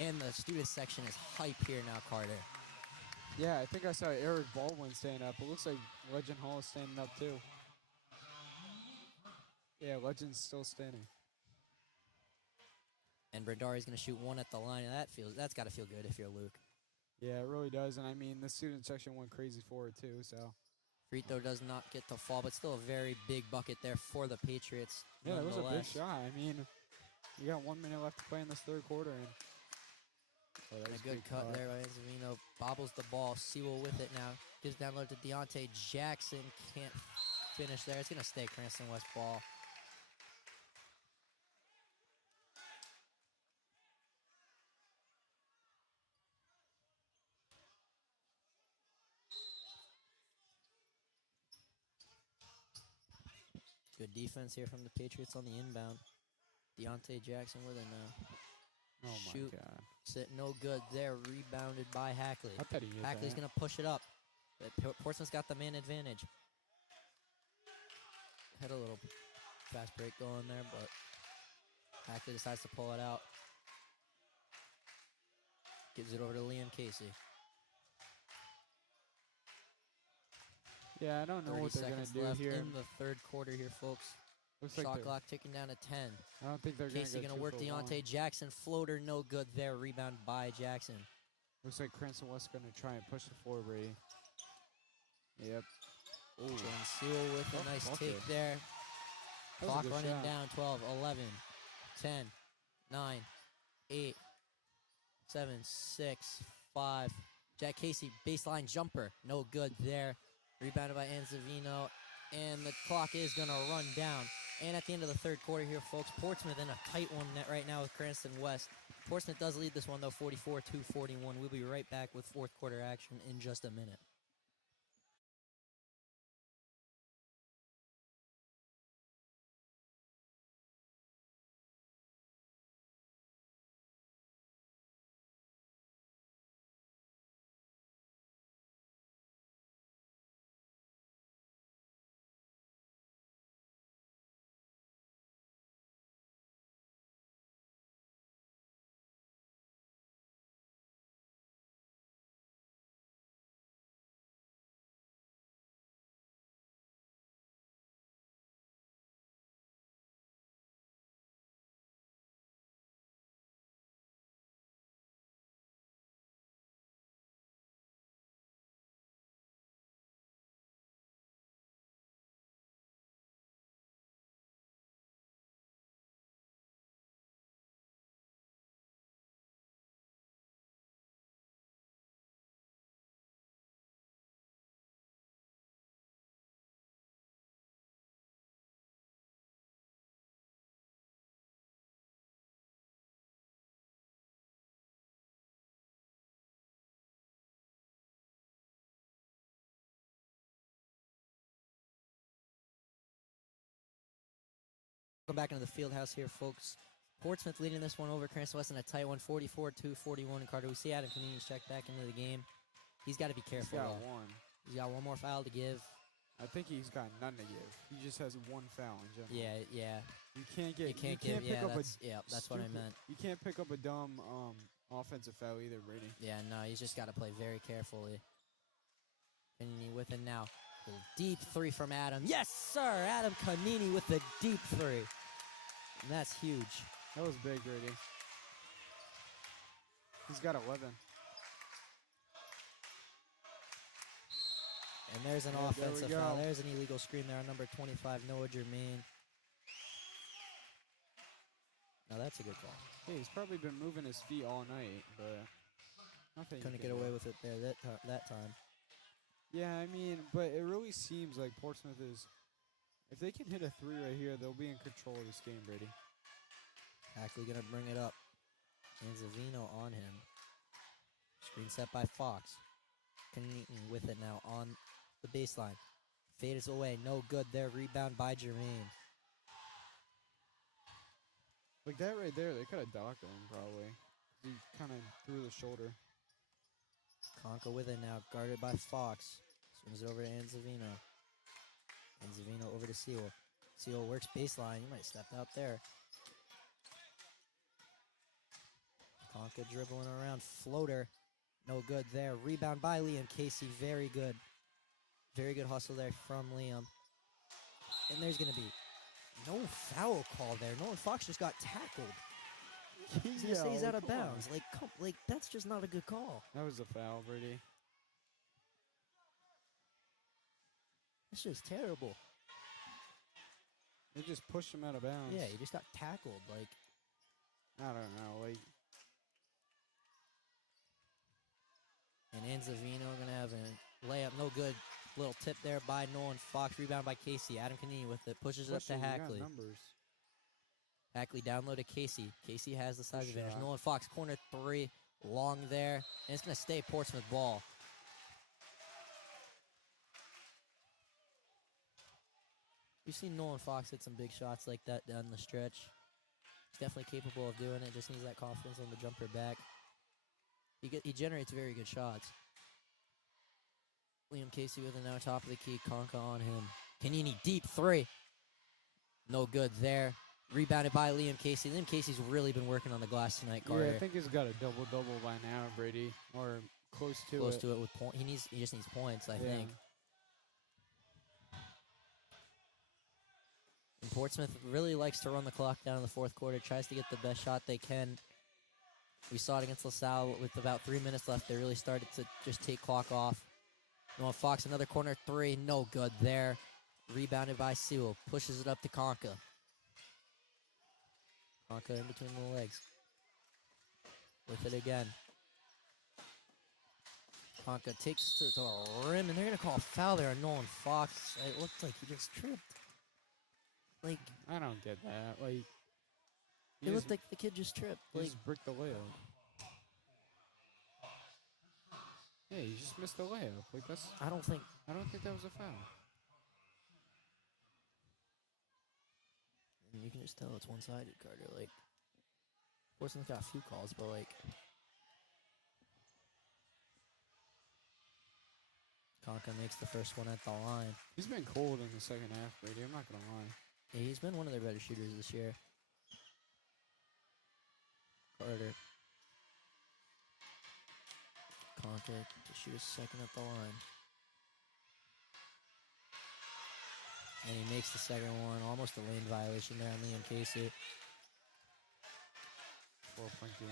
And the student section is hype here now, Carter. Yeah, I think I saw Eric Baldwin standing up. It looks like Legend Hall is standing up too. Yeah, Legend's still standing. And Brendaris going to shoot one at the line, and that's got to feel good if you're Luke. Yeah, it really does. And I mean, the student section went crazy for it too. So Free throw does not get to fall, but still a very big bucket there for the Patriots. yeah, that was a big nonetheless. shot. I mean, you got 1 minute left to play in this third quarter, and Oh, And that's a good cut there by Anzavino. Bobbles the ball. Sewell with it now. Gives down low to Deontay Jackson. Can't finish there. It's going to stay Cranston West ball. Good defense here from the Patriots on the inbound. Deontay Jackson with it now. Oh, Shoot. my God. Sit no good there. Rebounded by Hackley. I thought he hit Hackley's that. going to push it up. But Portsmouth's got the man advantage. Had a little fast break going there, but Hackley decides to pull it out. Gives it over to Liam Casey. Yeah, I don't know 30 what they're going seconds to do left here. in the third quarter here, folks. Looks like Shot they're- clock ticking down to 10. I don't think they're going Casey to going to work Deontay Jackson. Floater, no good there. Rebound by Jackson. Looks like Cranston West going to try and push the floor, Brady. Yep. James Sewell with a nice bucket. take there. That was a Clock good running shot. down. 12, 11, 10, 9, 8, 7, 6, 5. Jack Casey, baseline jumper. No good there. Rebounded by Anzavino. And the clock is going to run down. And at the end of the third quarter here, folks, Portsmouth in a tight one net right now with Cranston West. Portsmouth does lead this one, though, 44-41. We'll be right back with fourth quarter action in just a minute. Welcome back into the field house here, folks. Portsmouth leading this one over Cranston West in a tight one, 44-41. Carter, we see Adam Canini's checked back into the game. He's got to be careful. He's got though. one. He's got one more foul to give. I think he's got none to give. He just has one foul in general. Yeah. You can't get. You can't give. pick up That's what I meant. You can't pick up a dumb offensive foul either, Brady. Yeah, no, he's just got to play very carefully. Canini with it now. The deep three from Adam. Yes, sir. Adam Canini with the deep three. And that's huge. That was big, Brady. He's got 11. And there's an Yeah, there we offensive foul. go. There's an illegal screen there on number 25, Noah Germain. Now that's a good call. Hey, he's probably been moving his feet all night, but nothing. Couldn't get away with it there that time. Yeah, I mean, but it really seems like Portsmouth is. If they can hit a three right here, they'll be in control of this game, Brady. Hackley gonna bring it up. And Zavino on him. Screen set by Fox. Canini with it now on the baseline. Fades away, no good there. Rebound by Jermaine. Like that right there, they could have docked him probably. He kind of threw the shoulder. Conca with it now, guarded by Fox. Swings it over to Anzavino. Anzavino over to Sewell. Sewell works baseline. He might have stepped out there. Conca dribbling around. Floater. No good there. Rebound by Liam Casey. Very good. Very good hustle there from Liam. And there's going to be no foul call there. Nolan Fox just got tackled. He's going to say he's out of come on. bounds. Like, that's just not a good call. That was a foul, Brady. That's just terrible. They just pushed him out of bounds. Yeah, he just got tackled. Like, I don't know. Like, Anzavino going to have a layup. No good. Little tip there by Nolan Fox. Rebound by Casey. Adam Canini with it. Pushes it up to Question, you got Hackley. numbers. Hackley down low to Casey. Casey has the size Good advantage. shot. Nolan Fox, corner 3. Long there. And it's going to stay Portsmouth ball. We've seen Nolan Fox hit some big shots like that down the stretch. He's definitely capable of doing it. Just needs that confidence on the jumper back. He generates very good shots. Liam Casey with it now, top of the key. Conca on him. Canini, deep 3. No good there. Rebounded by Liam Casey. Liam Casey's really been working on the glass tonight, Carter. Yeah, I think he's got a double-double by now, Brady, or close to it. Close to it with point. He just needs points, I think. And Portsmouth really likes to run the clock down in the fourth quarter. Tries to get the best shot they can. We saw it against LaSalle with about 3 minutes left. They really started to just take clock off. Noah Fox, another corner 3. No good there. Rebounded by Sewell. Pushes it up to Conca. Conca in between the legs. With it again. Conca takes to the rim, and they're going to call a foul there on Nolan Fox. It looked like he just tripped. Like, I don't get that. Like, it looked like the kid just tripped. he Like, just bricked the layup. Yeah, he just missed the layup. Like, I don't think I don't think that was a foul. And you can just tell it's one-sided, Carter. Like, Portsmouth got a few calls, but, like, Conca makes the first one at the line. He's been cold in the second half, Brady. I'm not going to lie. Yeah, he's been one of their better shooters this year. Carter. Conca to shoot a second at the line. And he makes the second one. Almost a lane violation there on Liam Casey. 4-point game.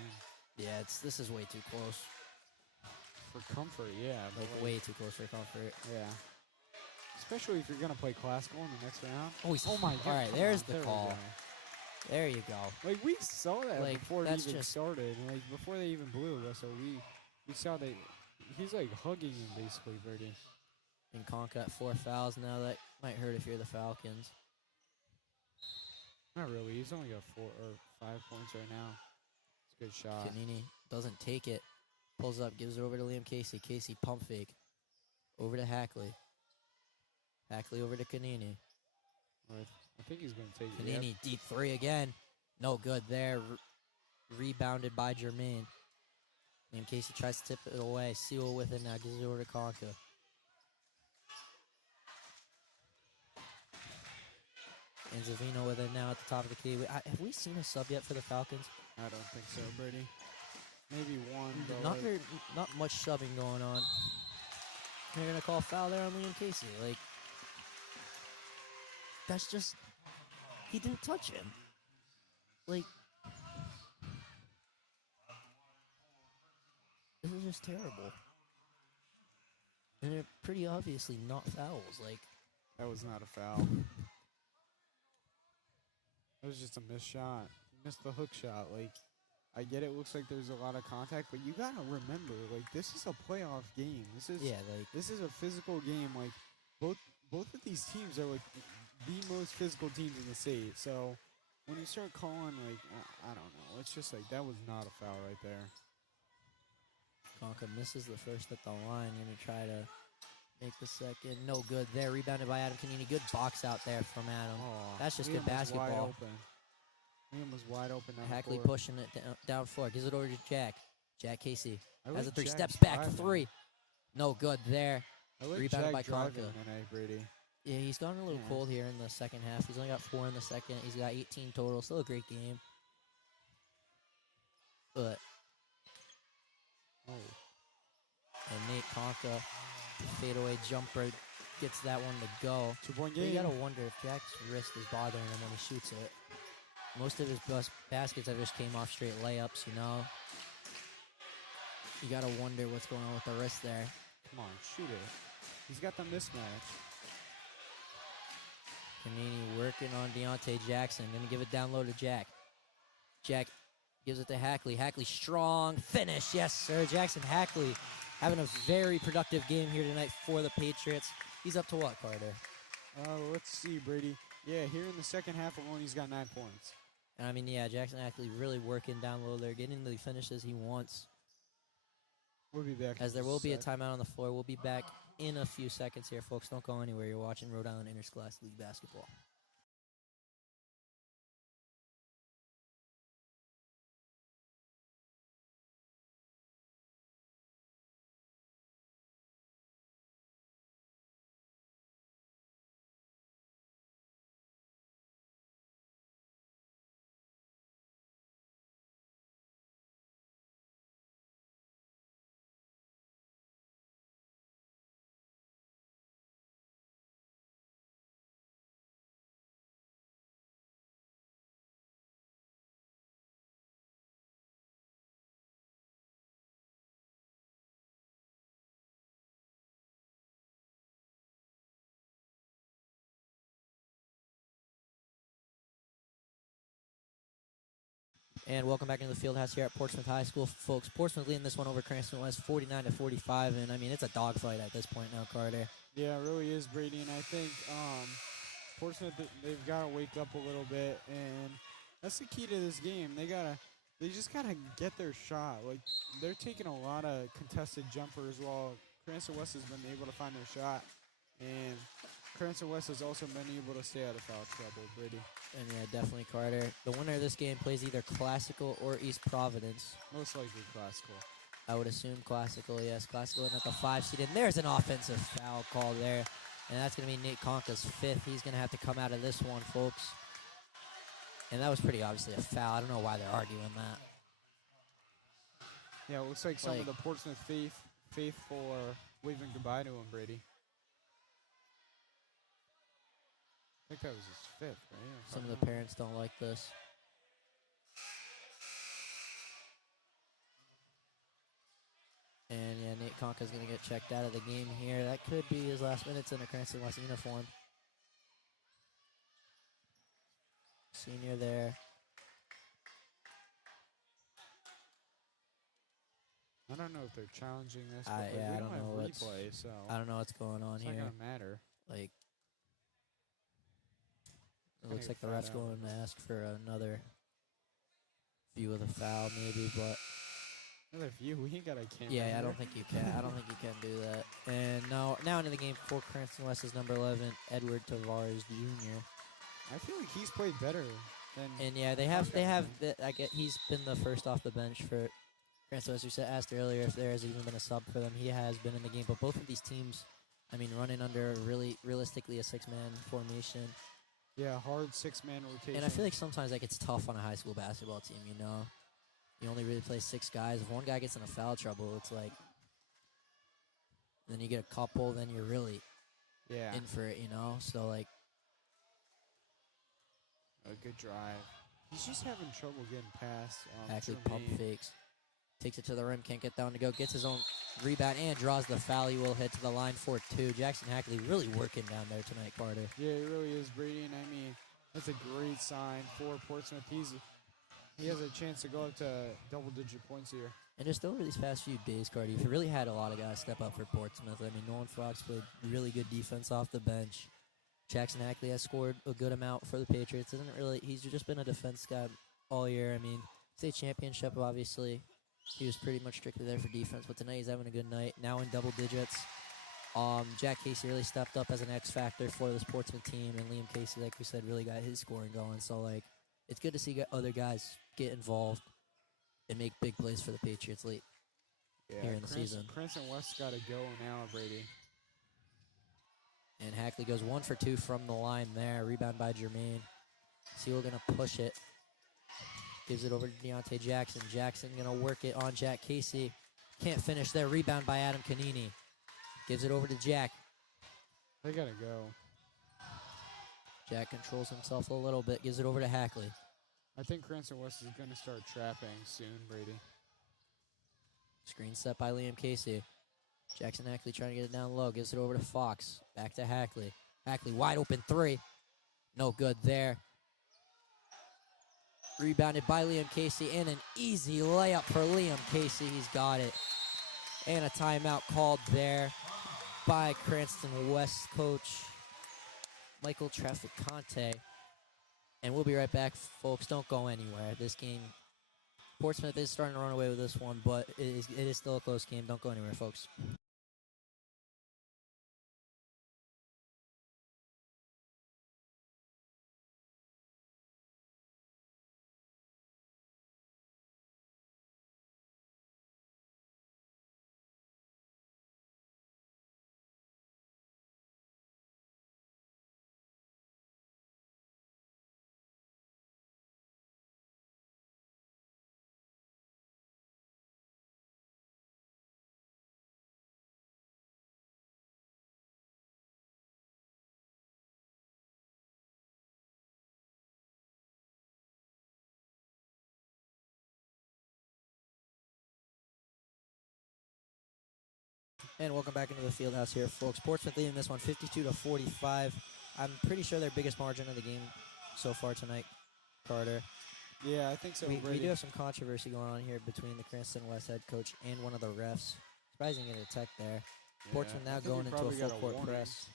Yeah, this is way too close. For comfort, yeah. But Like, way too close for comfort. Yeah. Especially if you're going to play classical in the next round. Oh my God. All right, come there's on, the there we call. go. There you go. Like, we saw that Like, before it that's even just- started. Like, before they even blew the whistle, we saw that he's, like, hugging him, basically, Brady. And Conca at 4 fouls now. That might hurt if you're the Falcons. Not really. He's only got 4 or 5 points right now. It's a good shot. Canini doesn't take it. Pulls up, gives it over to Liam Casey. Casey pump fake. Over to Hackley. Hackley over to Canini. I think he's going to take it. Canini, deep 3 again. No good there. Rebounded by Jermaine. Liam Casey tries to tip it away. Sewell with it now. Gives it over to Conca. And Zavino with it now at the top of the key. Have we seen a sub yet for the Falcons? I don't think so, Brady. Maybe one, but Not not much subbing going on. They're going to call foul there on Liam Casey. Like, that's just, he didn't touch him. Like, this is just terrible. And they're pretty obviously not fouls. Like, that was not a foul. That was just a missed shot. Missed the hook shot. Like, I get it looks like there's a lot of contact, but you gotta remember, like, this is a playoff game. This is this is a physical game. Like, both of these teams are like the most physical teams in the state. So when you start calling, like, I don't know, it's just like that was not a foul right there. Conca misses the first at the line. Going to try to make the second. No good there. Rebounded by Adam Canini. Good box out there from Adam. Oh, That's just Liam good was basketball. Wide open. Liam was wide open. Hackley pushing it down floor. Gives it over to Jack. Jack Casey I has like a 3. Jack's Steps back. driving. 3. No good there. I like Rebounded Jack by driving Conca. tonight, Brady. Yeah, he's gone a little Yeah. cold here in the second half. He's only got 4 in the second. He's got 18 total. Still a great game. But, and Nate Conca, fadeaway jumper, gets that one to go. 2-point But you game. gotta wonder if Jack's wrist is bothering him when he shoots it. Most of his baskets have just came off straight layups, you know. You gotta wonder what's going on with the wrist there. Come on, shoot it. He's got the mismatch. Canini working on Deontay Jackson. Gonna give it down low to Jack. Jack gives it to Hackley. Hackley strong finish. Yes, sir. Jackson Hackley having a very productive game here tonight for the Patriots. He's up to what, Carter? Let's see, Brady. Yeah, here in the second half alone, he's got 9 points. And I mean, yeah, Jackson actually really working down low there, getting the finishes he wants. We'll be back. As there will be a timeout on the floor. We'll be back in a few seconds here, folks. Don't go anywhere. You're watching Rhode Island Interscholastic League basketball. And welcome back into the field house here at Portsmouth High School, folks. Portsmouth leading this one over Cranston West 49-45, and I mean, it's a dogfight at this point now, Carter. Yeah, it really is, Brady, and I think Portsmouth, they've got to wake up a little bit, and that's the key to this game. They just gotta get their shot. Like, they're taking a lot of contested jumpers while Cranston West has been able to find their shot, and Cranston West has also been able to stay out of foul trouble, Brady. And yeah, definitely Carter. The winner of this game plays either Classical or East Providence. Most likely Classical. I would assume Classical, yes. Classical in at the 5 seed, and there's an offensive foul call there. And that's going to be Nate Conca's 5th. He's going to have to come out of this one, folks. And that was pretty obviously a foul. I don't know why they're arguing that. Yeah, it looks like some of the Portsmouth faithful are waving goodbye to him, Brady. I think that was his 5th, right? Some of the parents don't like this. And yeah, Nate Conca's going to get checked out of the game here. That could be his last minutes in a Cranston West uniform. Senior there. I don't know if they're challenging this, I but we don't don't know have replay, so I don't know what's going on it's here. not going to matter. Like, it Kinda looks like the fat ref's out. going to ask for another view of the foul, maybe, but Another view, we ain't got a camera. yeah, I here. don't think you can. I don't think you can do that. And now into the game for Cranston West is number 11, Edward Tavares Jr. I feel like he's played better than. And yeah, he's been the first off the bench for Cranston West. We asked earlier if there has even been a sub for them. He has been in the game, but both of these teams, I mean, running under realistically a 6-man formation. Yeah, hard 6-man rotation. And I feel like sometimes that gets tough on a high school basketball team, you know? You only really play 6 guys. If one guy gets into foul trouble, it's like, then you get a couple, then you're really in for it, you know? So, like, a good drive. He's just having trouble getting past. actually Jermaine. pump fakes. Takes it to the rim, can't get down to go, gets his own rebound and draws the foul. He will head to the line for 2. Jackson Hackley really working down there tonight, Carter. Yeah, it really is, Brady, and I mean, that's a great sign for Portsmouth. He has a chance to go up to double-digit points here. And just over these past few days, Carter, you've really had a lot of guys step up for Portsmouth. I mean, Nolan Fox played really good defense off the bench. Jackson Hackley has scored a good amount for the Patriots. He's just been a defense guy all year. I mean, state championship, obviously. He was pretty much strictly there for defense, but tonight he's having a good night. Now in double digits. Jack Casey really stepped up as an X factor for this Portsmouth team, and Liam Casey, like we said, really got his scoring going. So, like, it's good to see other guys get involved and make big plays for the Patriots late here in the season. Cranston West got to go now, Brady. And Hackley goes 1 for 2 from the line there. Rebound by Jermaine. Seal going to push it. Gives it over to Deontay Jackson. Jackson going to work it on Jack Casey. Can't finish there. Rebound by Adam Canini. Gives it over to Jack. They got to go. Jack controls himself a little bit. Gives it over to Hackley. I think Cranston West is going to start trapping soon, Brady. Screen set by Liam Casey. Jackson Hackley trying to get it down low. Gives it over to Fox. Back to Hackley. Hackley wide open 3. No good there. Rebounded by Liam Casey, and an easy layup for Liam Casey. He's got it. And a timeout called there by Cranston West coach Michael Traficante. And we'll be right back, folks. Don't go anywhere. This game, Portsmouth is starting to run away with this one, but it is still a close game. Don't go anywhere, folks. And welcome back into the field house here, folks. Portsmouth leading this one 52-45. I'm pretty sure their biggest margin of the game so far tonight, Carter. Yeah, I think so. We do have some controversy going on here between the Cranston West head coach and one of the refs. Surprising at a tech there. Yeah, Portsmouth now I think going he into a probably full got a court warning. press.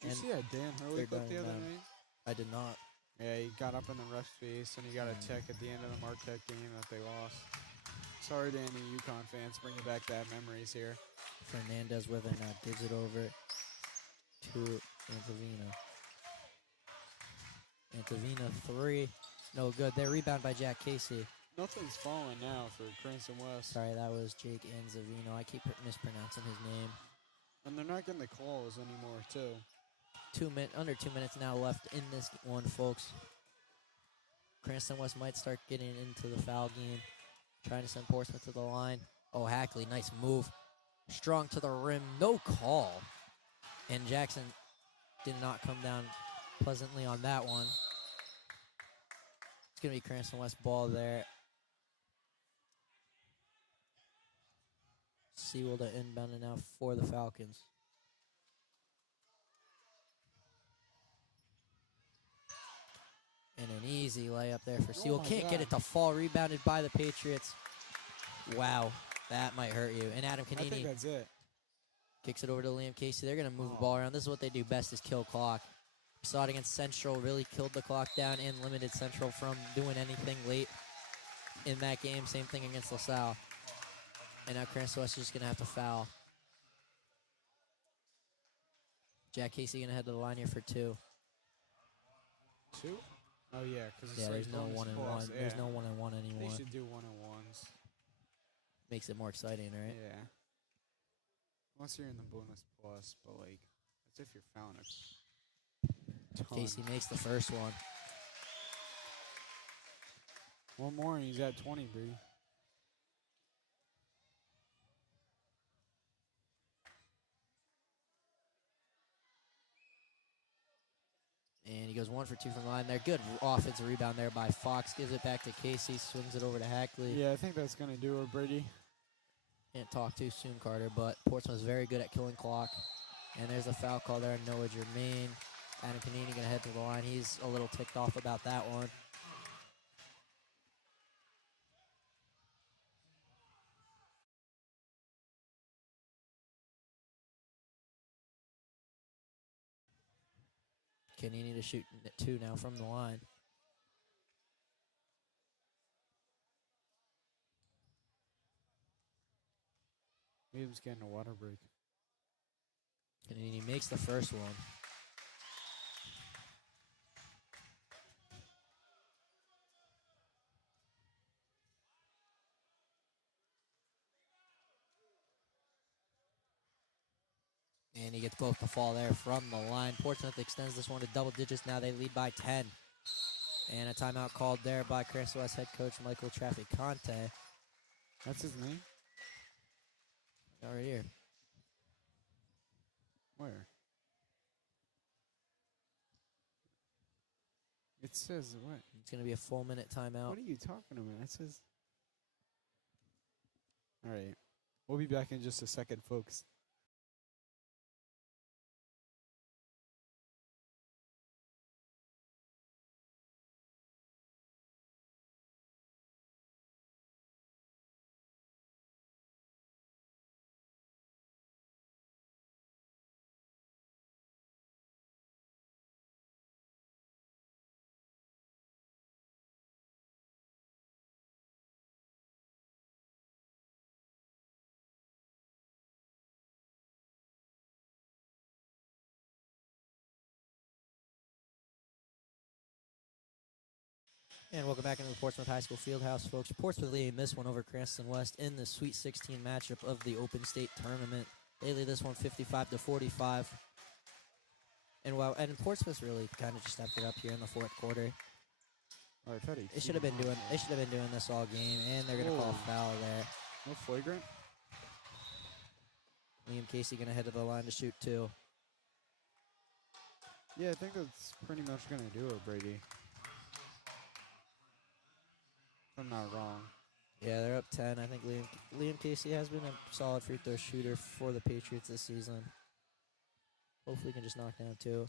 Did you And see that Dan Hurley they're clip the going other down. night? I did not. Yeah, he got up in the ref's face, and he got a Mm. tech at the end of the Marquette game that they lost. Sorry to any UConn fans, bringing back bad memories here. Fernandez with it now gives it over to Antavina. Antavina 3. No good. They're rebound by Jack Casey. Nothing's falling now for Cranston West. Sorry, that was Jake Anzavino. I keep mispronouncing his name. And they're not getting the calls anymore, too. Under 2 minutes now left in this one, folks. Cranston West might start getting into the foul game. Trying to send Portsmouth to the line. Oh, Hackley, nice move. Strong to the rim, no call. And Jackson did not come down pleasantly on that one. It's going to be Cranston West ball there. Sewell to inbound now for the Falcons. And an easy layup there for Sewell. my Can't get God. it to fall. Rebounded by the Patriots. Wow, that might hurt you. And Adam I think Canini that's it. kicks it over to Liam Casey. They're going to move the ball around. This is what they do best, is kill clock. We saw it against Central. Really killed the clock down and limited Central from doing anything late in that game. Same thing against LaSalle. And now Cranston West is just going to have to foul. Jack Casey going to head to the line here for 2. 2? Oh, yeah, because Yeah, it's there's like no bonus 1 and plus, 1. There's yeah. no 1 and 1 They anymore. should do 1-on-1s. Makes it more exciting, right? Yeah. Unless you're in the bonus plus, but like, as if you're fouling a ton. Casey makes the first one. One more and he's at 20, Bree. And he goes 1 for 2 from the line there. Good offensive rebound there by Fox. Gives it back to Casey. Swings it over to Hackley. Yeah, I think that's going to do it, Brady. Can't talk too soon, Carter, but Portsmouth's very good at killing clock. And there's a foul call there on Noah Germain. Adam Canini going to head to the line. He's a little ticked off about that one. Canini to shoot 2 now from the line. Williams getting a water break. Canini makes the first one. And he gets both to fall there from the line. Portsmouth extends this one to double digits. Now they lead by 10. And a timeout called there by Cranston West head coach Michael Traficante. That's his name? Right here. Where? It says what? It's going to be a full minute timeout. What are you talking about? It says. All right. We'll be back in just a second, folks. And welcome back into the Portsmouth High School Fieldhouse, folks. Portsmouth leading this one over Cranston West in the Sweet 16 matchup of the Open State Tournament. They lead this one 55-45. And Portsmouth really kind of just stepped it up here in the fourth quarter. Oh, I thought They should have been doing this all game, and they're gonna call a foul there. No flagrant. Liam Casey gonna head to the line to shoot two. Yeah, I think that's pretty much gonna do it, Brady. If I'm not wrong. Yeah, they're up 10. I think Liam Casey has been a solid free throw shooter for the Patriots this season. Hopefully, he can just knock down two.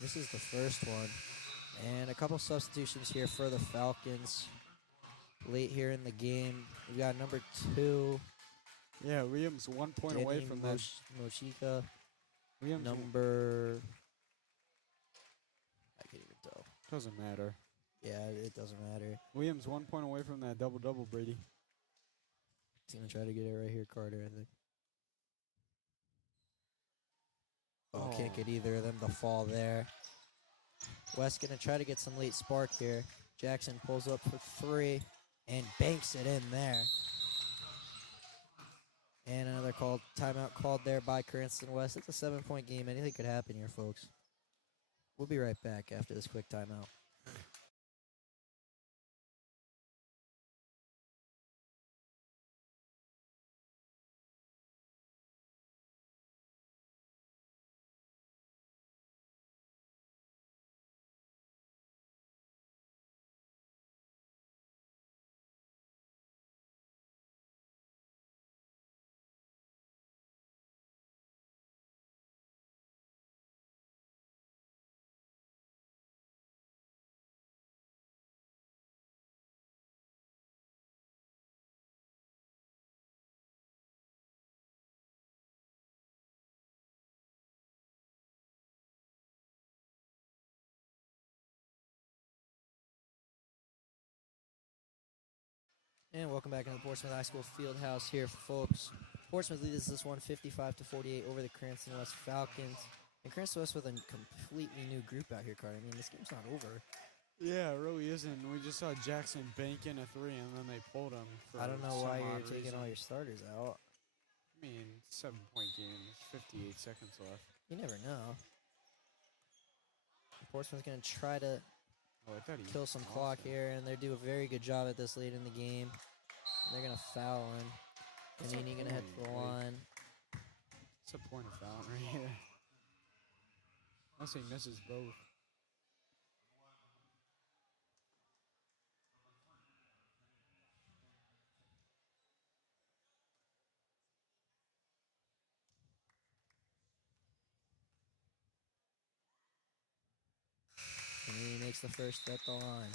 This is the first one. And a couple substitutions here for the Falcons. Late here in the game, we've got number 2. Yeah, Williams 1 point away from that. Mochika. Williams Number... I can't even tell. doesn't matter. Yeah, it doesn't matter. Williams 1 point away from that double-double, Brady. He's going to try to get it right here, Carter, I think. Oh, can't get either of them to fall there. West going to try to get some late spark here. Jackson pulls up for 3 and banks it in there. And another timeout called there by Cranston West. It's a 7-point game. Anything could happen here, folks. We'll be right back after this quick timeout. And welcome back into the Portsmouth High School Fieldhouse here, folks. Portsmouth leads this one 55-48 over the Cranston West Falcons. And Cranston West with a completely new group out here, Carter. I mean, this game's not over. Yeah, it really isn't. We just saw Jackson bank in a 3, and then they pulled him. For I don't know some why odd you're taking reason. all your starters out. I mean, 7-point game, 58 seconds left. You never know. Portsmouth's going to try to Oh, I thought he kill some clock here, and they do a very good job at this late in the game. They're going to foul him. That's Panini going to head to the line. What's the point of foul right here? Unless he misses both. Panini makes the first at the line.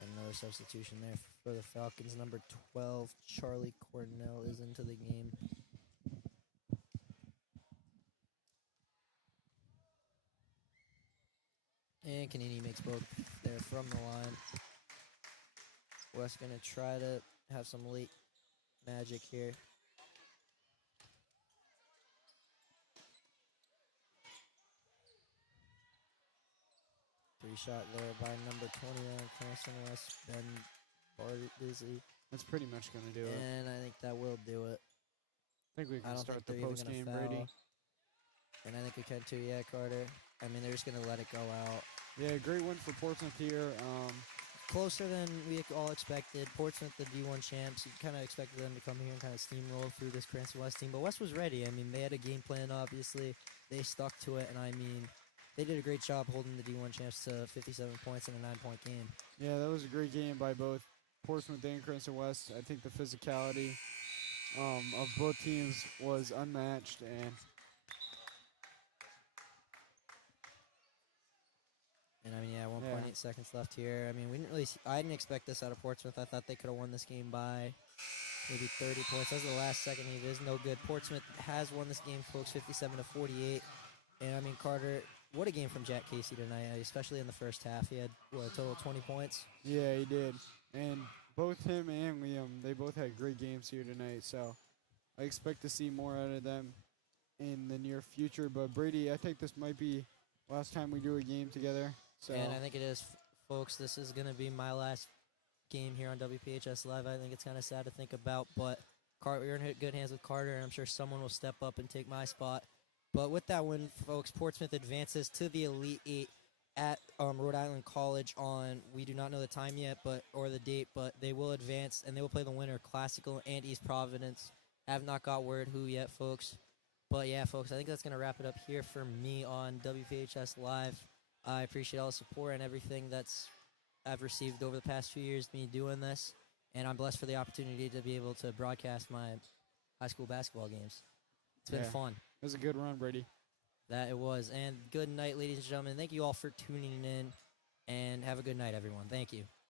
Another substitution there for the Falcons. Number 12, Charlie Cornell, is into the game. And Canini makes both there from the line. West going to try to have some late magic here. Three shot there by number 29, Cranston West, Ben Bardizzi. That's pretty much going to do it. And I think that will do it. I think we I can don't start think the they're even post gonna game, foul. Brady. And I think we can too, yeah, Carter. I mean, they're just going to let it go out. Yeah, great win for Portsmouth here. Closer than we all expected. Portsmouth, the D1 champs, you kind of expected them to come here and kind of steamroll through this Cranston West team. But West was ready. I mean, they had a game plan, obviously. They stuck to it, and I mean, they did a great job holding the D1 champs to 57 points in a 9-point game. Yeah, that was a great game by both Portsmouth and Cranston West. I think the physicality of both teams was unmatched, And I mean, yeah, 1.8 seconds left here. I mean, we didn't really. I didn't expect this out of Portsmouth. I thought they could have won this game by maybe 30 points. That was the last second. It is no good. Portsmouth has won this game, folks, 57-48. And I mean, Carter, what a game from Jack Casey tonight, especially in the first half. He had a total of 20 points. yeah, he did. And both him and Liam, they both had great games here tonight. So I expect to see more out of them in the near future. But Brady, I think this might be last time we do a game together. So And I think it is, folks. This is going to be my last game here on WPHS Live. I think it's kind of sad to think about, but we're in good hands with Carter, and I'm sure someone will step up and take my spot. But with that win, folks, Portsmouth advances to the Elite Eight at Rhode Island College on, we do not know the time yet, or the date, but they will advance, and they will play the winner, Classical and East Providence. Have not got word who yet, folks. But yeah, folks, I think that's going to wrap it up here for me on WPHS Live. I appreciate all the support and everything that's I've received over the past few years, me doing this, and I'm blessed for the opportunity to be able to broadcast my high school basketball games. It's been fun. It was a good run, Brady. That it was. And good night, ladies and gentlemen. Thank you all for tuning in, and have a good night, everyone. Thank you.